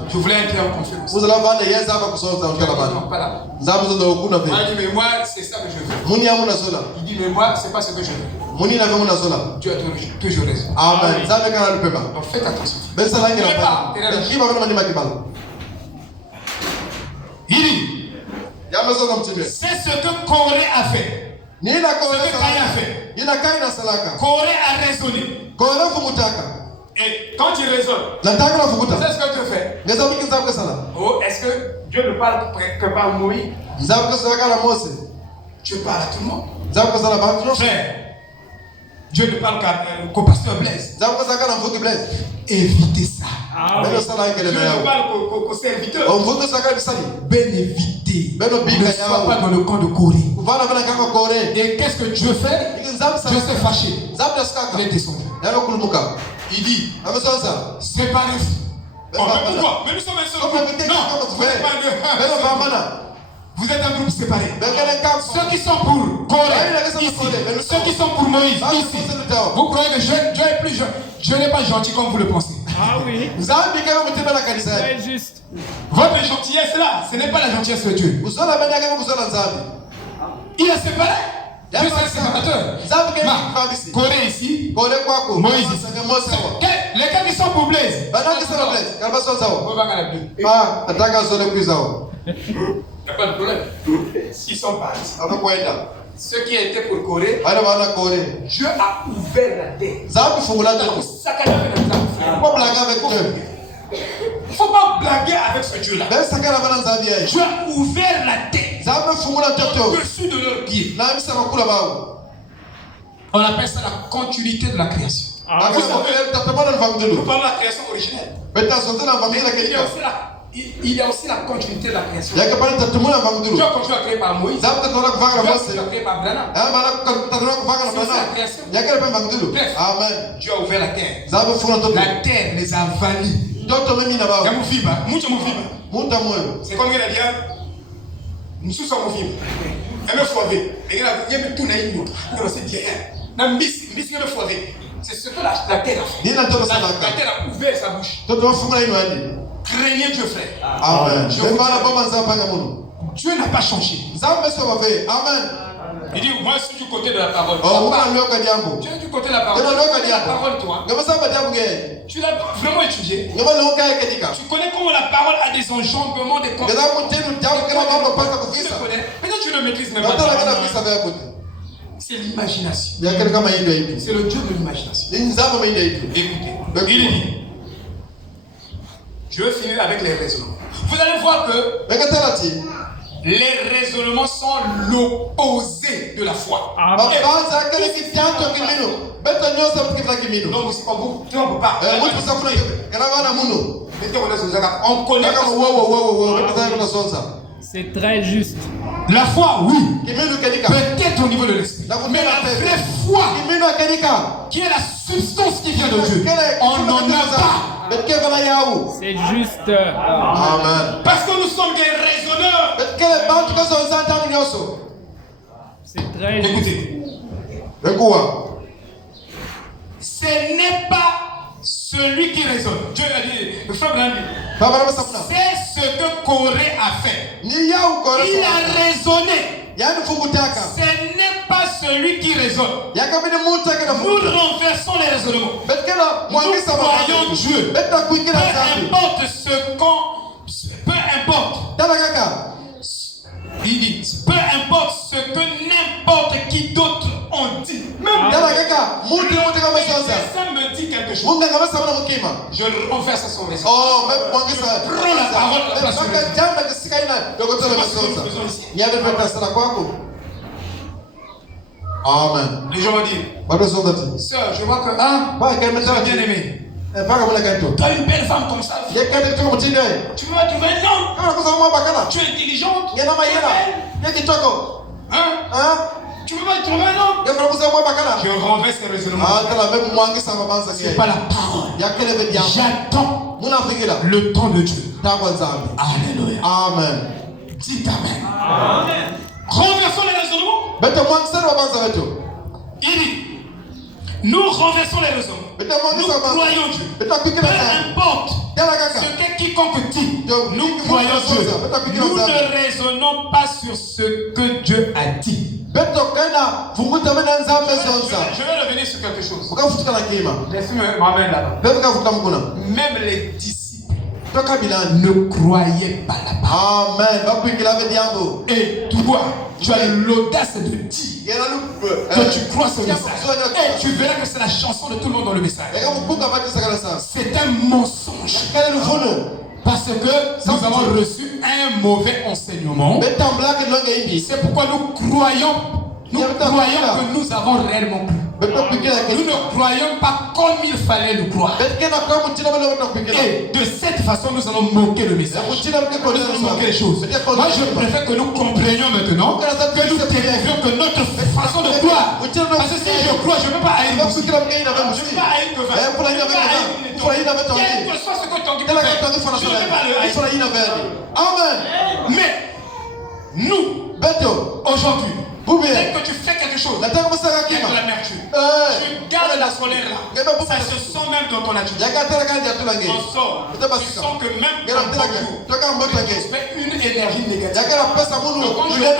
je voulais entrer en conférence. Non, pas là. Il dit, mais moi, c'est ça que je veux. Il dit, mais moi, c'est pas ce que je veux. Dieu a toujours raison. Amen. Donc faites attention. Il dit, c'est ce que Corée a fait. Ce que Caïn a fait. Corée a raisonné. Et quand il raisonne, c'est ce que Dieu fait. Oh, est-ce que Dieu ne parle que par Moïse? Dieu parle à tout le monde. Frère, Dieu ne parle qu'au pasteur Blaise. Évitez ça. Dieu ne parle qu'au serviteur. Ben évitez. Ne sois pas dans le camp de Corée. Et qu'est-ce que Dieu fait? Dieu s'est fâché. Il est descendu. Il dit, séparez-vous. Oh, mais pourquoi? Mais nous sommes un seul groupe. Non, vous êtes un groupe séparé. Ceux qui sont pour Corée, ici. Ceux qui sont pour Moïse, ici. Vous croyez que Dieu est plus gentil? Dieu n'est pas gentil comme vous le pensez. Ah oui. C'est juste. Votre gentillesse là, ce n'est pas la gentillesse de Dieu. Il a séparé. Dieu c'est un séparateur. Corée ici, Moïse ici. Lesquels qui sont pour Blaise? Il n'y a pas de problème. Ils sont partis. Ceux qui étaient pour Corée, Dieu a ouvert la terre. Il ne faut pas blaguer avec ce Dieu-là. Dieu a ouvert la terre au-dessus de leurs pieds. On appelle ça la continuité de la création. Vous parlez de la création originelle. Il y a aussi la continuité de la création. Dieu continue à créer par Moïse. Dieu continue à créer par Branham. C'est la création. Bref, Dieu a ouvert la terre. La terre les a valis. C'est comme il a dit, nous sommes vivants. C'est ce que la terre a fait. La terre a ouvert sa bouche. Craignez Dieu, frère. Amen. Dieu n'a pas changé. Amen. Il dit, moi je suis du côté de la parole. Tu es du côté de la parole. La parole, toi. Tu l'as vraiment étudié. Tu connais comment la parole a des enjambements, des conséquences. Tu le connais. Peut-être tu ne maîtrises même pas. C'est l'imagination. C'est le Dieu de l'imagination. Écoutez, il dit, je vais finir avec les raisonnements. Vous allez voir que les raisonnements sont l'opposé de la foi. Non, mais on ne peut pas. On connaît. C'est très juste. La foi, oui. Peut-être au niveau de l'esprit. Mais la vraie foi, qui est la substance qui vient de Dieu, on n'en a pas. C'est juste. Amen. Parce que nous sommes des raisonneurs. C'est très juste. Écoutez. Ce n'est pas celui qui raisonne. Dieu a dit, le frère Brandi, c'est ce que Corée a fait. Il a raisonné. Ce n'est pas celui qui raisonne. Nous renversons les raisonnements. Nous croyons Dieu. Peu importe ce qu'on... Peu importe. Il dit, peu importe ce que n'importe qui d'autre ont dit. Même ça me dit quelque chose. Je renverse son raison. Je prends la parole à la place de Amen. Les gens vont dire, sœur, je vois que tu es bien aimé. Tu as une belle femme comme ça. Tu vas trouver un homme. Tu es intelligente. Tu es belle. Hein? Tu veux pas trouver un homme? Je renverse les raisonnements. C'est pas la parole. J'attends le temps de Dieu. Alléluia. Amen. Dites Amen. Amen. Renversons les raisonnements. Il dit, nous renversons les raisonnements. Nous croyons Dieu. Peu importe ce que quiconque dit, nous croyons Dieu. Nous ne raisonnons pas sur ce que Dieu a dit. Je vais revenir sur quelque chose. M'amène là-bas. Même les disciples ne croyaient pas la parole. Amen. Et toi, tu as l'audace de dire que tu crois ce message. Et tu verras que c'est la chanson de tout le monde dans le message. C'est un mensonge. Parce que nous avons reçu un mauvais enseignement. C'est pourquoi nous croyons que nous avons réellement cru. Nous ne croyons pas comme il fallait le croire. Et de cette façon, nous allons moquer le message. Nous allons moquer les choses. Moi, je préfère que nous comprenions maintenant, que nous dérivions que notre façon de croire. Parce que si je crois, je ne peux pas haïr. Je ne peux pas haïr que quel que soit ce que ton Dieu fait, je ne peux pas le haïr. Amen. Mais nous, aujourd'hui, dès que tu fais quelque chose, il y a de l'amertume. Tu gardes la colère là. Ça se sent même dans ton attitude. On sort. Tu sens que même dans ton jour, tu expectes une énergie négative. Donc quand je parle,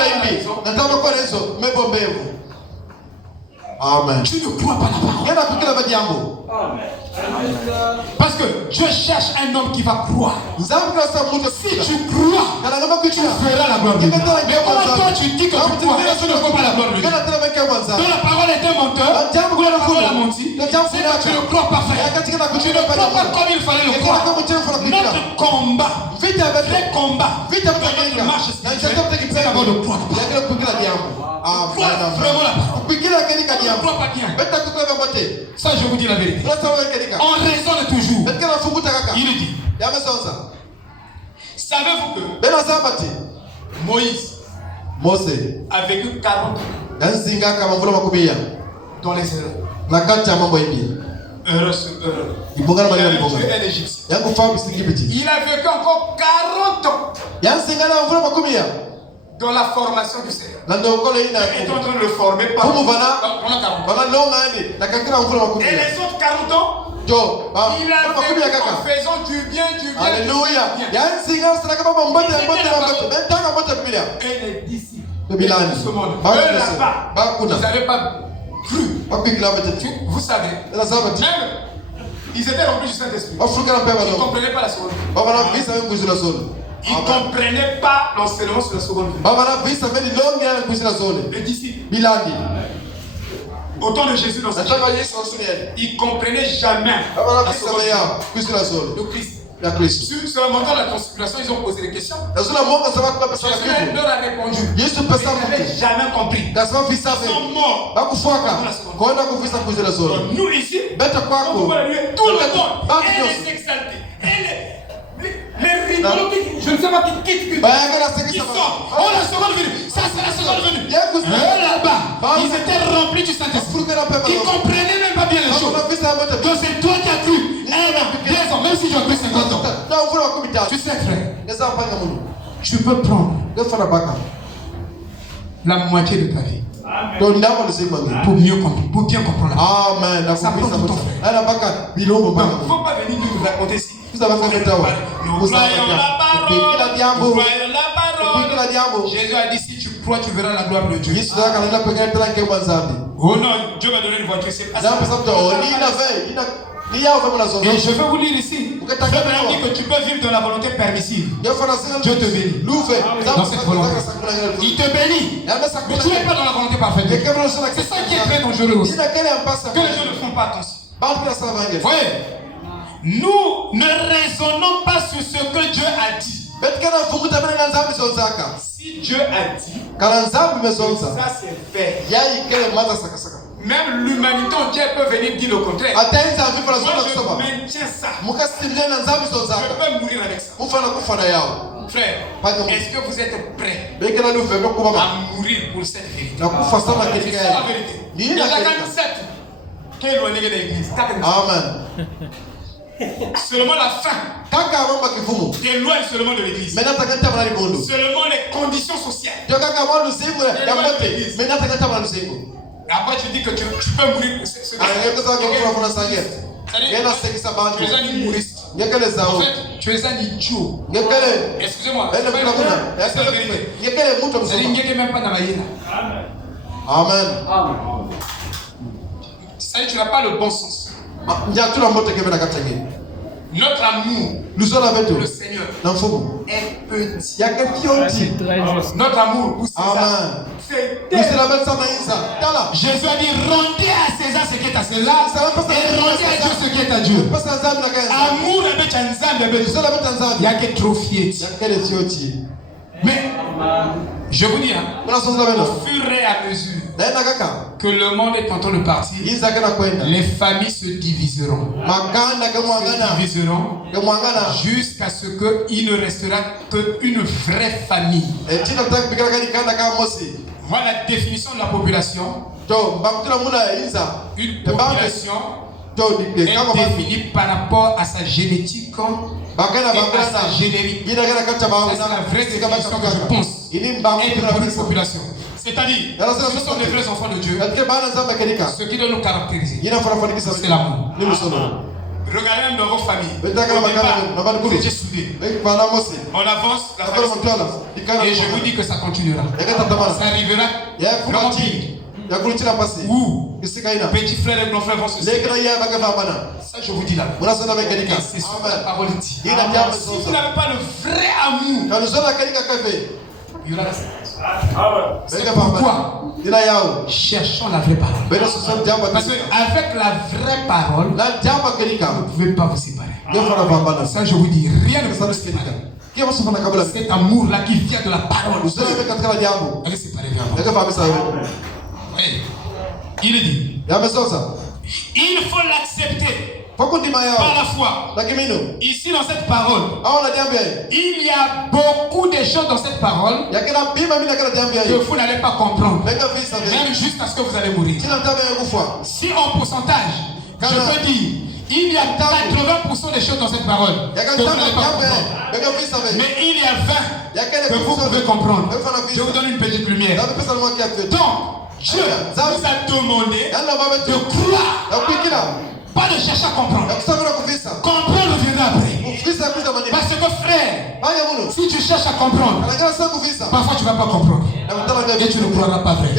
Amen. tu ne crois pas la parole. Parce que Dieu cherche un homme qui va croire. Si tu crois, tu feras la gloire de Dieu. Mais comment toi tu dis que tu crois et tu ne crois pas la gloire de Dieu? Donc la parole est un menteur, ou la parole a menti, c'est que tu ne crois pas faire. Tu ne crois pas comme il fallait le croire. Notre combat, vrai combat, notre marche spirituelle, c'est d'abord de croire. Crois vraiment la parole. On ne croit pas bien. Ça, je vous dis la vérité. On raisonne toujours. Il dit, savez-vous que Moïse a vécu 40 ans dans les erreurs. Heureux sur heureux. Il a vécu encore 40 ans dans la formation du Seigneur. Il est en train de le former par et les autres 40 ans, il a vécu en faisant du bien. Et les disciples de ce monde, eux là-bas, ils n'avaient pas cru. Vous savez, même ils étaient remplis du Saint-Esprit. Ils ne comprenaient pas la seconde vie. Ils ne comprenaient pas l'enseignement sur la seconde vie. Les disciples, au temps de Jésus dans cette ils ne comprenaient jamais la seconde vie de Christ. Sur le montant de la conspiration, ils ont posé des questions. Jésus leur a répondu. Ils n'avaient jamais compris. Ils sont morts. Nous ici, on pouvait lui tout le monde. Et les exaltés. Les rigolos, je ne sais pas qui sortent. Oh, la seconde venue. Ça, c'est la seconde venue. Là-bas, ils étaient remplis du Saint-Esprit. Ils ne comprenaient même pas bien les choses. Donc, c'est toi qui as cru. 15 ans, même si j'ai encore 50 ans. Tu sais, frère, tu peux prendre la moitié de ta vie. Pour mieux comprendre, pour bien comprendre. Amen. Ça prend tout ton frère. Il ne faut pas venir nous raconter ici. Vous avez fait nous croyons la parole. Jésus a dit, si tu crois, tu verras la gloire de Dieu. Oh non, Dieu m'a donné une voiture, c'est pas ça. Et je vais vous lire ici. Je vais vous dire que tu peux vivre dans la volonté permissive. Dieu te bénit. Dans cette volonté. Il te bénit. Mais tu n'es pas dans la volonté parfaite. C'est ça qui est très dangereux aussi. Que les gens ne font pas attention. Voyez, nous ne raisonnons pas sur ce que Dieu a dit. Si Dieu a dit, ça c'est fait. Même l'humanité entière peut venir dire le contraire. Moi je maintiens ça. Je peux mourir avec ça. Frère, est-ce que vous êtes prêts à mourir pour cette vérité? C'est ça la vérité. Il y a 47 qui est éloigné de l'église. Amen. Seulement la fin t'éloigne seulement de l'église. Seulement les conditions sociales. Après tu dis que tu peux mourir pour ce tu es un humoriste. En fait, tu es un idiot. Excusez-moi, c'est la vérité. C'est-à-dire qu'il n'y a même pas dans la hyène. Amen. C'est-à-dire que tu n'as pas le bon sens. Notre amour pour le Seigneur est petit. Notre amour pour César, c'est Jésus a dit rendez à César ce qui est à César et rendez à Dieu ce qui est à Dieu. Amour avec il n'y a que trop fier. Mais je vous dis, au fur et à mesure que le monde est en train de partir, les familles se diviseront. Jusqu'à ce qu'il ne restera qu'une vraie famille. Moi, la définition de la population, une population est définie par rapport à sa génétique et à sa générique. C'est la vraie définition que je pense être pour une population. C'est-à-dire, ce sont les vrais enfants de Dieu. Ce qui doit nous caractériser, c'est l'amour. Regardez dans vos familles. Au départ, vous étiez soudés. On avance, la famille. Et je vous dis que ça continuera. Ça arrivera vraiment pire. Où petits frères et grands frères vont se séparer. Ça, je vous dis là. C'est sur la parole dit. Si vous n'avez pas le vrai amour, il y aura la séparation. C'est pourquoi cherchons la vraie parole. Parce qu'avec la vraie parole, vous ne pouvez pas vous séparer. Ça, je vous dis, rien ne peut vous séparer. Cet amour-là qui vient de la parole, elle est séparée vraiment. Oui. Il dit, il faut l'accepter par la foi. Ici dans cette parole, il y a beaucoup de choses dans cette parole que vous n'allez pas comprendre, même jusqu'à ce que vous allez mourir. Si en pourcentage, je peux dire, il y a 80% des choses dans cette parole que vous n'allez pas comprendre, mais il y a 20 que vous pouvez comprendre. Je vous donne une petite lumière. Donc Dieu vous a demandé de croire, pas de chercher à comprendre. Comprendre viendra après. Parce que frère, si tu cherches à comprendre, parfois tu ne vas pas comprendre et tu ne croiras pas vrai.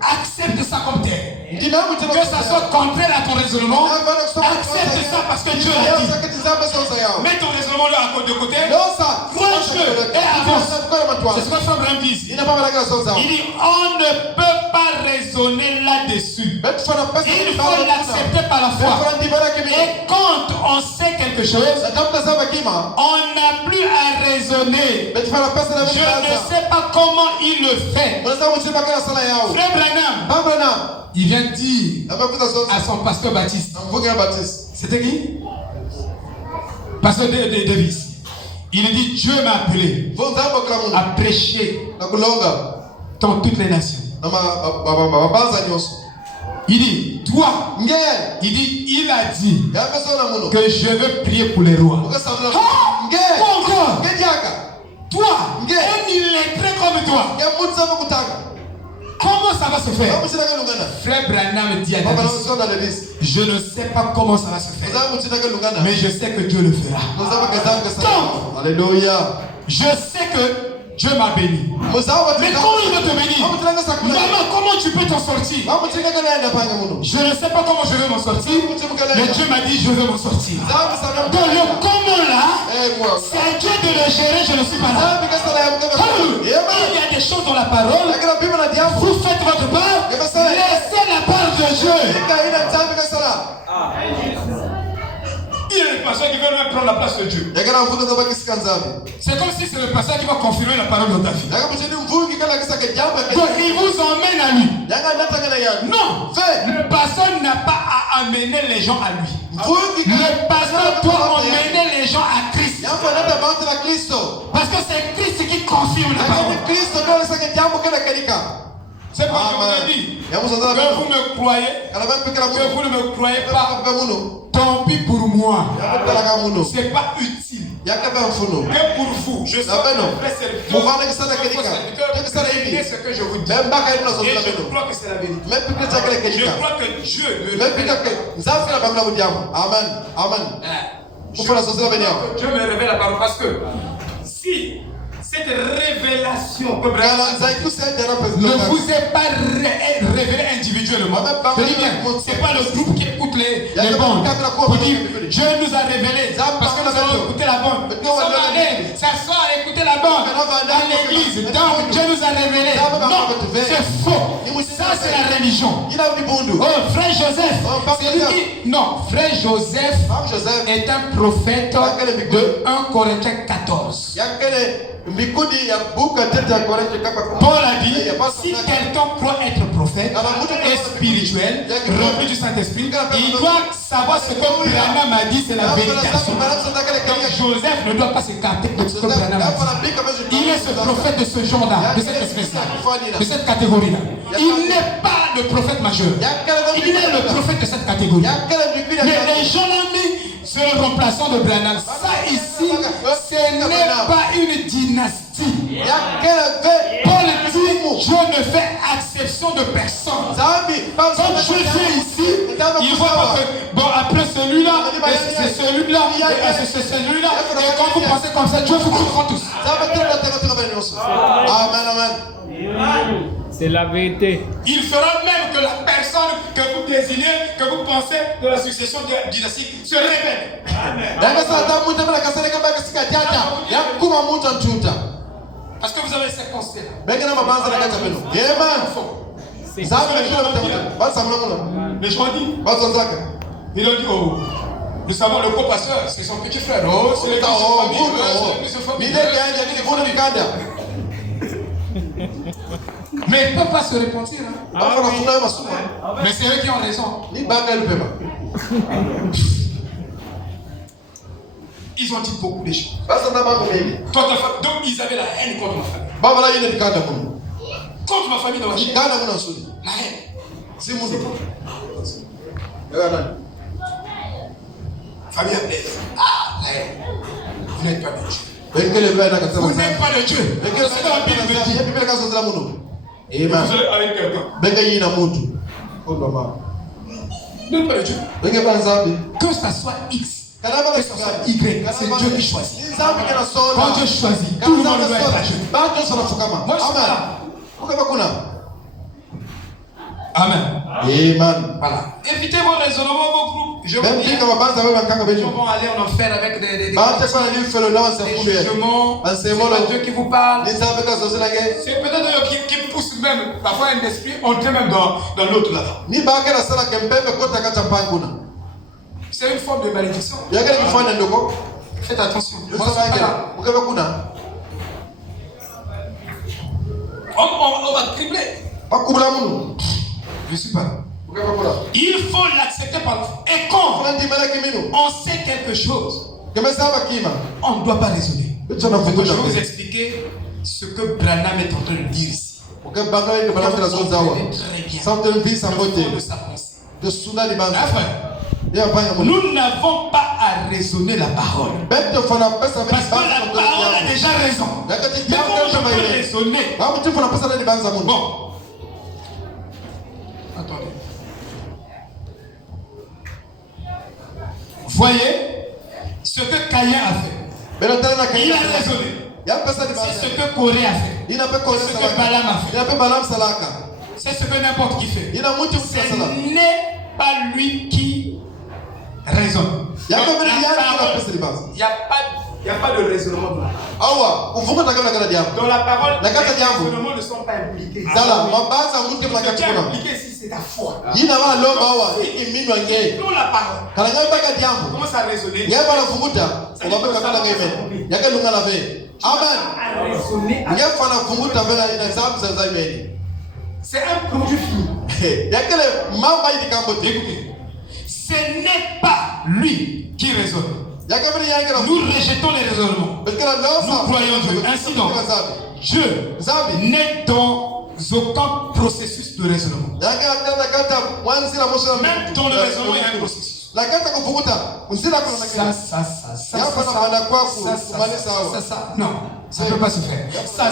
Accepte ça comme tel. Que ça soit contraire à ton raisonnement, accepte ça parce que Dieu l'a dit. Mets ton raisonnement là de côté, crois Dieu et avance. C'est ce que Frère Branham dit ici. Il dit on ne peut pas raisonner là-dessus. Il faut l'accepter par la foi. Et quand on sait quelque chose, on n'a plus à raisonner. Je ne sais pas comment il le fait. Frère Branham, il vient dire à son pasteur Baptiste. C'était qui? Pasteur Davis. Il dit Dieu m'a appelé à prêcher dans toutes les nations. Il dit, toi, il dit, il a dit que je veux prier pour les rois. Quoi encore? Toi, un illettré comme toi. Comment ça va se faire? Frère Branham dit à David, je ne sais pas comment ça va se faire, mais je sais que Dieu le fera. Donc, alléluia. Je sais que Dieu m'a béni. Mais comment il va te bénir? Maman, comment tu peux t'en sortir? Je ne sais pas comment je vais m'en sortir, mais Dieu m'a dit je veux m'en sortir. Donc le comment là, c'est à Dieu de le gérer, je ne suis pas là. Il y a des choses dans la parole. Vous faites votre part, laissez la part de Dieu. Il y a des personnes qui veulent même prendre la place de Dieu. C'est comme si c'est le pasteur qui va confirmer la parole dans ta vie. Donc il vous emmène à lui. Non, le pasteur n'a pas à amener les gens à lui. Le pasteur doit emmener les gens à Christ. Parce que c'est Christ qui confirme la parole. C'est pourquoi je vous ai dit que vous me croyez, que vous ne me croyez pas. Tant pis pour moi. C'est pas utile. Mais pour vous, je suis un serviteur. Ce que je vous dis. Et je crois que c'est la vérité. Je crois que Dieu me révèle. Amen. Amen. Dieu me révèle la parole parce que si cette révélation ne vous est pas révélée individuellement, je dis bien, c'est pas le groupe qui écoute les bandes pour dire Dieu nous a révélé parce que nous allons écouter la bande. Nous sommes allés s'asseoir et écouter la bande dans l'église. Donc Dieu nous a révélé. Non, c'est faux. Ça c'est la religion. Oh, frère Joseph, c'est lui qui... Non, frère Joseph est un prophète de 1 Corinthiens 14. Paul a dit, si quelqu'un croit être prophète et spirituel, rempli du Saint-Esprit, il doit savoir ce que Branham a dit, c'est la védication. Donc Joseph ne doit pas s'écarter de ce que Branham a dit. Il est ce prophète de ce genre-là, de cette espèce-là, de cette catégorie-là. Il n'est pas le prophète majeur. Il est le prophète de cette catégorie. Mais les gens l'ont mis sur le remplaçant de Branham. Ça ici, ce n'est pas une dynastie. Paul dit, je ne fais exception de personne. Comme je fais ici, il voit pas que, bon, après celui-là, c'est celui-là, c'est celui-là. Et quand vous pensez comme ça, Dieu vous comprend tous. Amen, amen. C'est la vérité. Il fera même que la personne que vous désignez, que vous pensez de la succession dynastique, se révèle. Amen. Parce que vous avez cette pensée-là. Les gens disent, ils ont dit, oh, nous savons le co-pasteur, c'est son petit frère. Oh, c'est le famille. Mais ils ne peuvent pas se repentir. Hein. Mais c'est eux qui ont raison. Ils ont dit beaucoup de choses. Donc ils avaient la haine contre ma famille. Contre ma famille dans la chaîne. La haine. Famille à Blaise. Ah, la haine. Vous n'êtes pas de Dieu. Vous n'êtes pas de Dieu. C'est ce que la Bible me dit. Vous allez avec quelqu'un. N'êtes pas de Dieu. Que ça soit X, que ça soit Y, c'est Dieu qui choisit. Quand Dieu choisit, tout le monde doit être à Dieu. Moi je suis là. Amen. Amen. Voilà. Évitez vos raisonnements, vos groupes. Je veux dire, ils vont aller en enfer avec des jugements. C'est pas Dieu qui vous parle. C'est peut-être eux qui poussent même parfois un esprit, entrer même dans l'autre là. C'est une forme de malédiction. Faites attention. On va tripler. Je suis pas là. Il faut l'accepter par la foi. Et quand on sait quelque chose, on ne doit pas raisonner. Je vais vous expliquer ce que Branham est en train de dire ici. Très bien. Sans de sa pensée. Nous n'avons pas à raisonner la parole. Parce que la parole a déjà raison. Mais comment je peux raisonner? Bon. Attendez. Voyez ce que Caïn a fait. Il a raisonné. C'est ce que Corée a fait. C'est ce que Balaam a fait. C'est ce que n'importe qui fait. Ce n'est pas lui qui raisonne. Il n'y a pas de raisonnement dans la parole. Dans la parole, les raisonnements ne sont pas impliqués. Ce qui est impliqué ici, c'est la foi. Dans la parole, commence à raisonner. Amen. C'est un produit fini. Écoutez, ce n'est pas lui qui raisonne. Nous rejetons les raisonnements. Nous croyons Dieu. Ainsi donc, Dieu n'est dans aucun processus de raisonnement. Même dans le raisonnement, il y a un processus. Ça, non, ça ne peut pas se faire. Ça,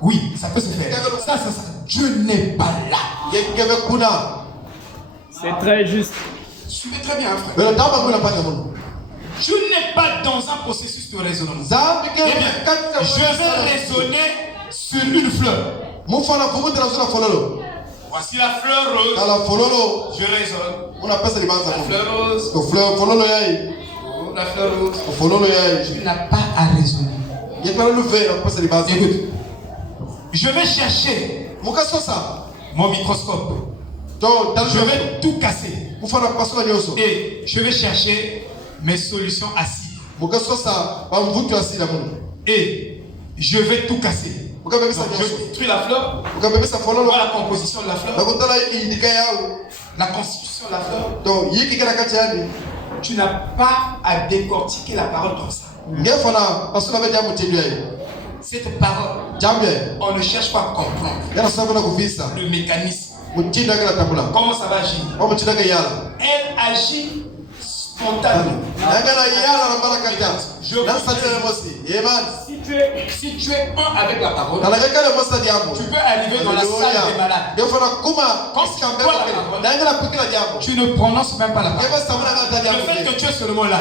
oui, ça peut se faire. Ça, Dieu n'est pas là. C'est très juste. Suivez très bien, frère. Je n'ai pas dans un processus de raisonnement. Eh bien, je vais raisonner sur une fleur. Voici la fleur rose. Je raisonne. La fleur rose. La fleur rose. Tu n'as pas à raisonner. Écoute, je vais chercher mon microscope. Je vais tout casser. Et je vais chercher mes solutions acides. Et je vais tout casser. Donc, je détruis la fleur. Voilà la composition de la fleur. La constitution de la fleur. Tu n'as pas à décortiquer la parole comme ça. Cette parole, on ne cherche pas à comprendre le mécanisme. Comment ça va agir? Elle agit spontanément. Si tu es un avec la parole, tu peux arriver dans la salle des malades. Tu ne prononces même pas la parole. Le fait que tu es seulement là,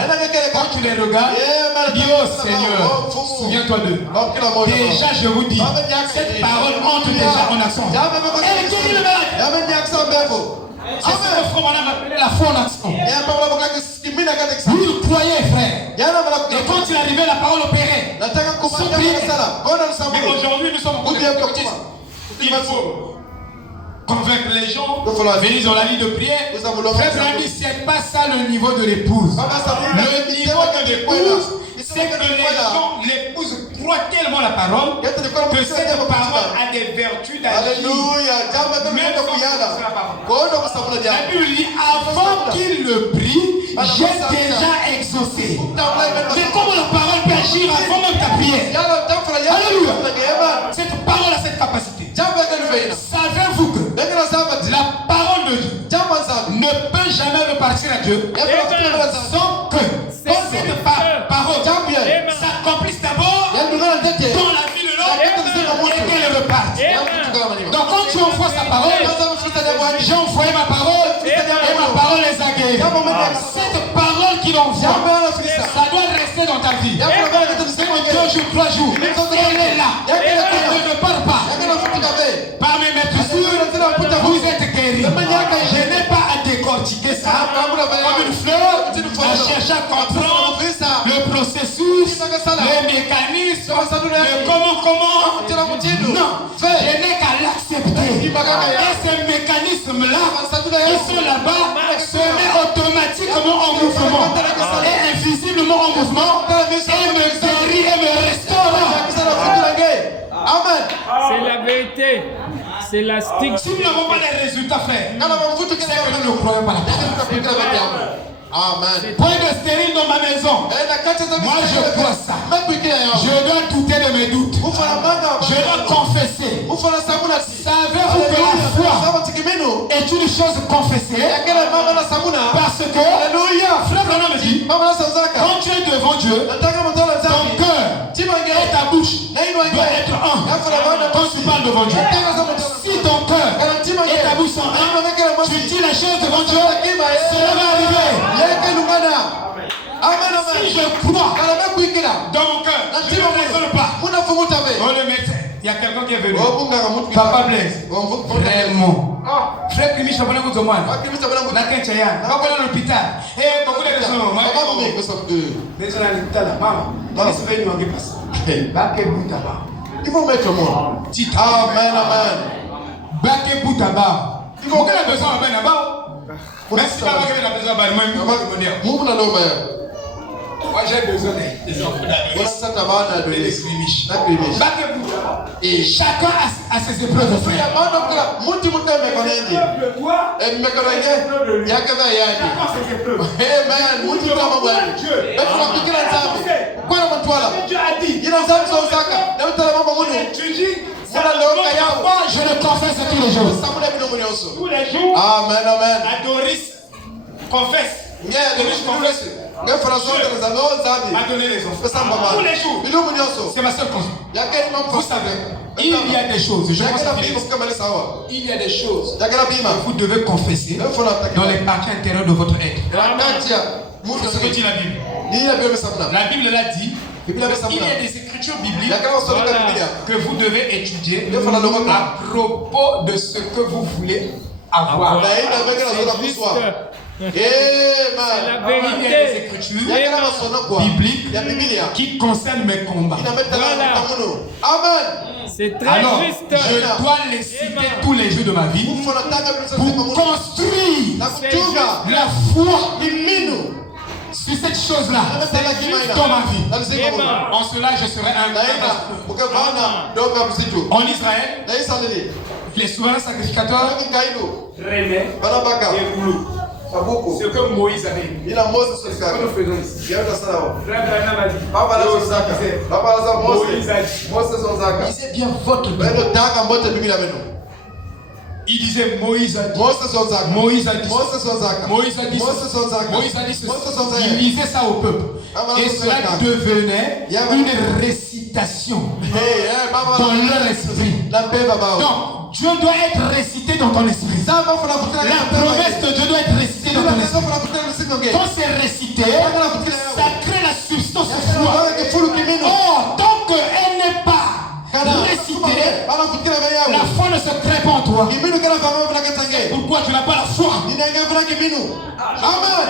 quand tu les regardes, dis oh Seigneur, souviens-toi d'eux. Déjà je vous dis, cette parole entre déjà en action. Elle guérit le malade. C'est ce que Frère Branham appelait la foi en action. Vous le croyez, frère. Et quand il arrivait, la parole opérait. Mais aujourd'hui, nous sommes beaucoup de hypocrites. Il faut convaincre les gens, venir dans la ligne de prière. Frère Branham dit, c'est pas ça le niveau de l'épouse. Le niveau de l'épouse, c'est que l'épouse croit tellement la parole que cette parole a des vertus d'agir. Même quand c'est la parole. La Bible dit, avant qu'il le prie, j'ai déjà exaucé. Mais comment la parole peut agir avant même ta prière? Alléluia. Cette parole a cette capacité. Savez-vous que la parole de Dieu ne peut jamais repartir à Dieu sans que cette parole s'accomplisse d'abord dans la vie de l'homme et qu'elle reparte. Donc quand tu envoies sa parole, j'ai envoyé ma parole et ma parole les a guéris. Cette parole qu'il envoie, ça doit rester dans ta vie. C'est en 2 jours, 3 jours. Elle est là. Elle ne repart pas. Par mes maîtresses, vous êtes guéris. Je n'ai pas à décortiquer ça comme une fleur, à chercher à comprendre le processus, les mécanismes, le comment. Non, je n'ai qu'à l'accepter. Et ces mécanismes-là, qui sont là-bas, se mettent automatiquement en mouvement et invisiblement en mouvement et me guérit et me restaure. Amen. C'est la vérité. C'est la stigme. Si nous n'avons pas les résultats, frère, c'est que nous ne croyons pas la parole. Amen. Point de stérile dans ma maison. Moi je crois ça. Je dois douter de mes doutes. Je Savez-vous que la foi est une chose confessée? Parce que, frère Branham me dit, quand tu es devant Dieu, ton cœur et ta bouche doivent être un. Quand tu parles devant Dieu, si ton cœur et ta bouche sont un, tu dis la chose devant Dieu, cela va arriver. Si je crois dans mon cœur, je ne raisonne pas. Oh le médecin, il y a quelqu'un qui est venu. Papa Blaise, vraiment. Frère Kimi, je suis venu à l'hôpital. Et beaucoup de gens. Il faut mettre moi. Amen, amen. Baké Boutaba. Pourquoi il a besoin de là-bas? Même si tu as besoin de moi j'ai besoin et chacun a ses épreuves. Je le confesse tous les jours. Amen, amen. Adoris confesse. M'a donné les enfants. Tous les jours. C'est ma seule conscience. Vous savez, il y a des choses. Il y a des choses que vous devez confesser dans les parties intérieures de votre être. C'est ce que dit la Bible. La Bible l'a dit. Il y a des écritures bibliques que vous devez étudier à propos de ce que vous voulez avoir. C'est la vérité. Il y a des écritures bibliques qui concernent mes combats. Amen. C'est très Alors, juste. je dois les citer tous les jours de ma vie pour construire la foi sur cette chose-là dans ma vie. En cela, je serai un. En Israël, les souverains sacrificateurs renaient et voulaient. Ce que Moïse avait dit. Ce que nous faisons ici. Frère Branham a dit. Moïse a dit. Lisez bien votre Bible. Il disait Moïse a dit. Moïse a dit. Moïse a dit. Moïse a dit ceci. Il lisait ça au peuple. Et cela devenait une récitation dans leur esprit. Donc, Dieu doit être récité dans ton esprit. La promesse de Dieu doit être récitée dans ton esprit. Quand c'est récité, ça crée la substance de foi. Or, tant qu'elle n'est pas récitée, la foi ne se crée pas en toi. Pourquoi tu n'as pas la foi? Amen.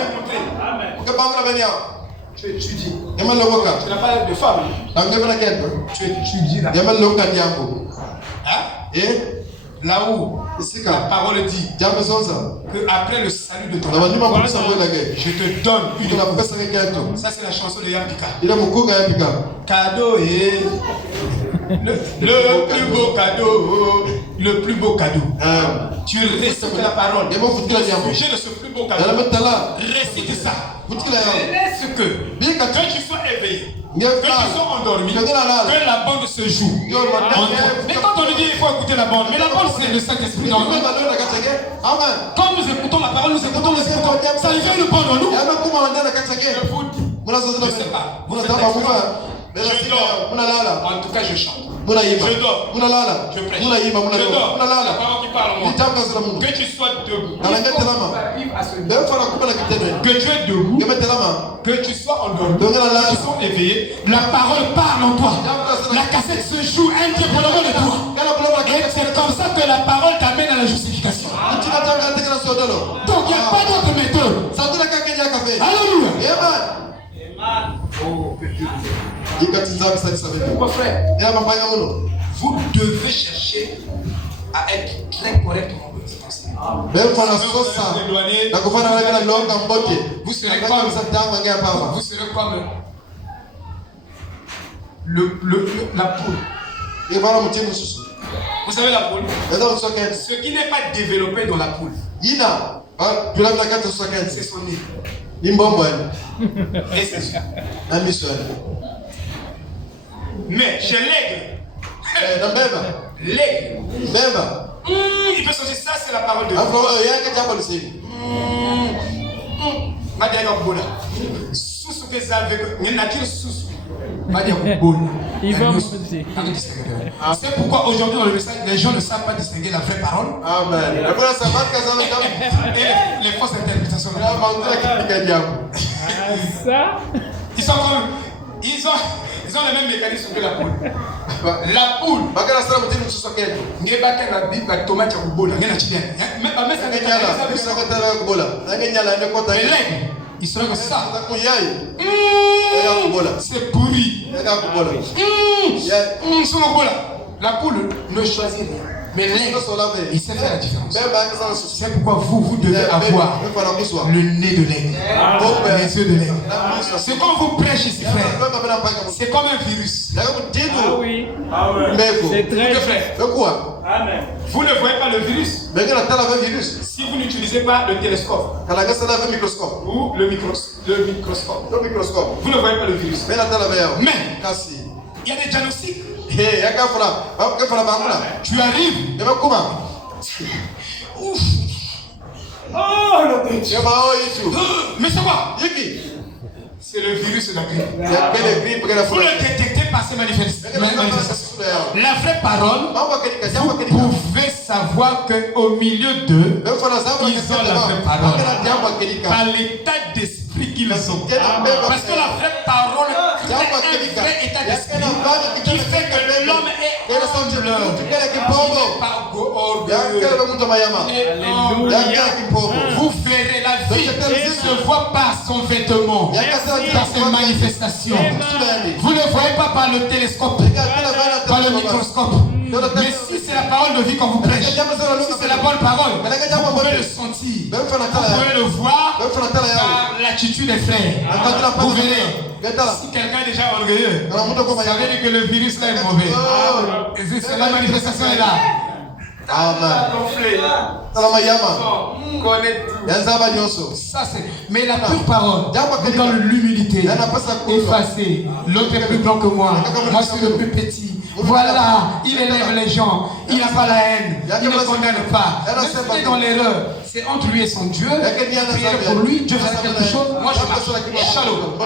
Tu étudies. Tu n'as pas de femme. Tu étudies la là où la parole dit que après le salut de ton âme, je te donne une. Ça c'est la chanson de Yambika. Cadeau et le plus beau cadeau. Tu récites la parole. Le sujet de ce plus beau cadeau. Récite ça. Laisse que tu sois éveillé, que tu sois endormi, que la bande se joue. Mais quand on nous dit il faut écouter la bande, mais la bande c'est le Saint-Esprit dans nous. Quand nous écoutons la parole, nous écoutons. Ça vient le bande en nous. Je ne sais pas. Vous êtes je dors. En tout cas, je chante. Je dors. Je prêche. Je dors. La parole qui parle en moi. Que tu sois debout. Il faut arriver à ce niveau. Que tu es debout. Que tu sois endormi. Que tu sois éveillé. La parole parle en toi. La cassette se joue indépendamment de toi. Et c'est comme ça que la parole t'amène à la justification. Donc il n'y a pas d'autre méthode. Alléluia. Pourquoi frère? Vous devez chercher à être très correctement responsable. Vous serez comme la poule. Vous savez la poule? Ce qui n'est pas développé dans la poule, c'est son nez. Et c'est ça. Mais chez l'aigle, l'aigle Il peut sortir ça, c'est la parole de Dieu. Il va manger. C'est pourquoi aujourd'hui dans le message, les gens ne savent pas distinguer la vraie parole Amen. et les fausses interprétations. Ça, Ils ont le même mécanisme que la poule. La poule, n'est pas qu'elle a dit la tomate à Kubola, il y en a qui viennent. Mais l'aigle, il serait comme ça. C'est pourri. La poule ne choisit rien. Mais l'aigle, il sait faire la différence. C'est pourquoi vous devez avoir le nez de l'aigle, les yeux de l'aigle. C'est comme vous prêchez ici, frère. C'est comme un virus. ah oui. C'est très vrai. Amen. Vous ne voyez pas le virus si vous n'utilisez pas le télescope ou le microscope. Vous ne voyez pas le virus. Mais il y a des diagnostics. Tu arrives. Ouf. Oh, mais c'est quoi? C'est le virus de la grippe. Vous le détectez par ces manifestations. La vraie parole, vous pouvez savoir qu'au milieu d'eux, ils ont la vraie parole. Par l'état d'esprit qu'ils ont. Parce que la vraie parole crée un vrai état d'esprit qui fait que l'homme est humble. Vous verrez la vie se voit par son vêtement, par ses manifestations. Vous ne voyez pas par le télescope, par le microscope. Mais si c'est la parole de vie qu'on vous prêche, si c'est la bonne parole, vous pouvez le sentir, vous pouvez le voir par l'attitude des frères. Vous verrez. Si quelqu'un est déjà orgueilleux, ça veut dire que le virus là est mauvais. La manifestation est là. Amen. Ça c'est. Mais la pure parole, dans l'humilité, effacée. L'autre est plus grand que moi. Moi je suis le plus petit. Voilà, il élève les gens. Il n'a pas la haine. Il ne condamne pas. Mais si il est dans l'erreur, c'est entre lui et son Dieu. Priez pour lui. Dieu fasse quelque chose. Moi je marche. Shalom.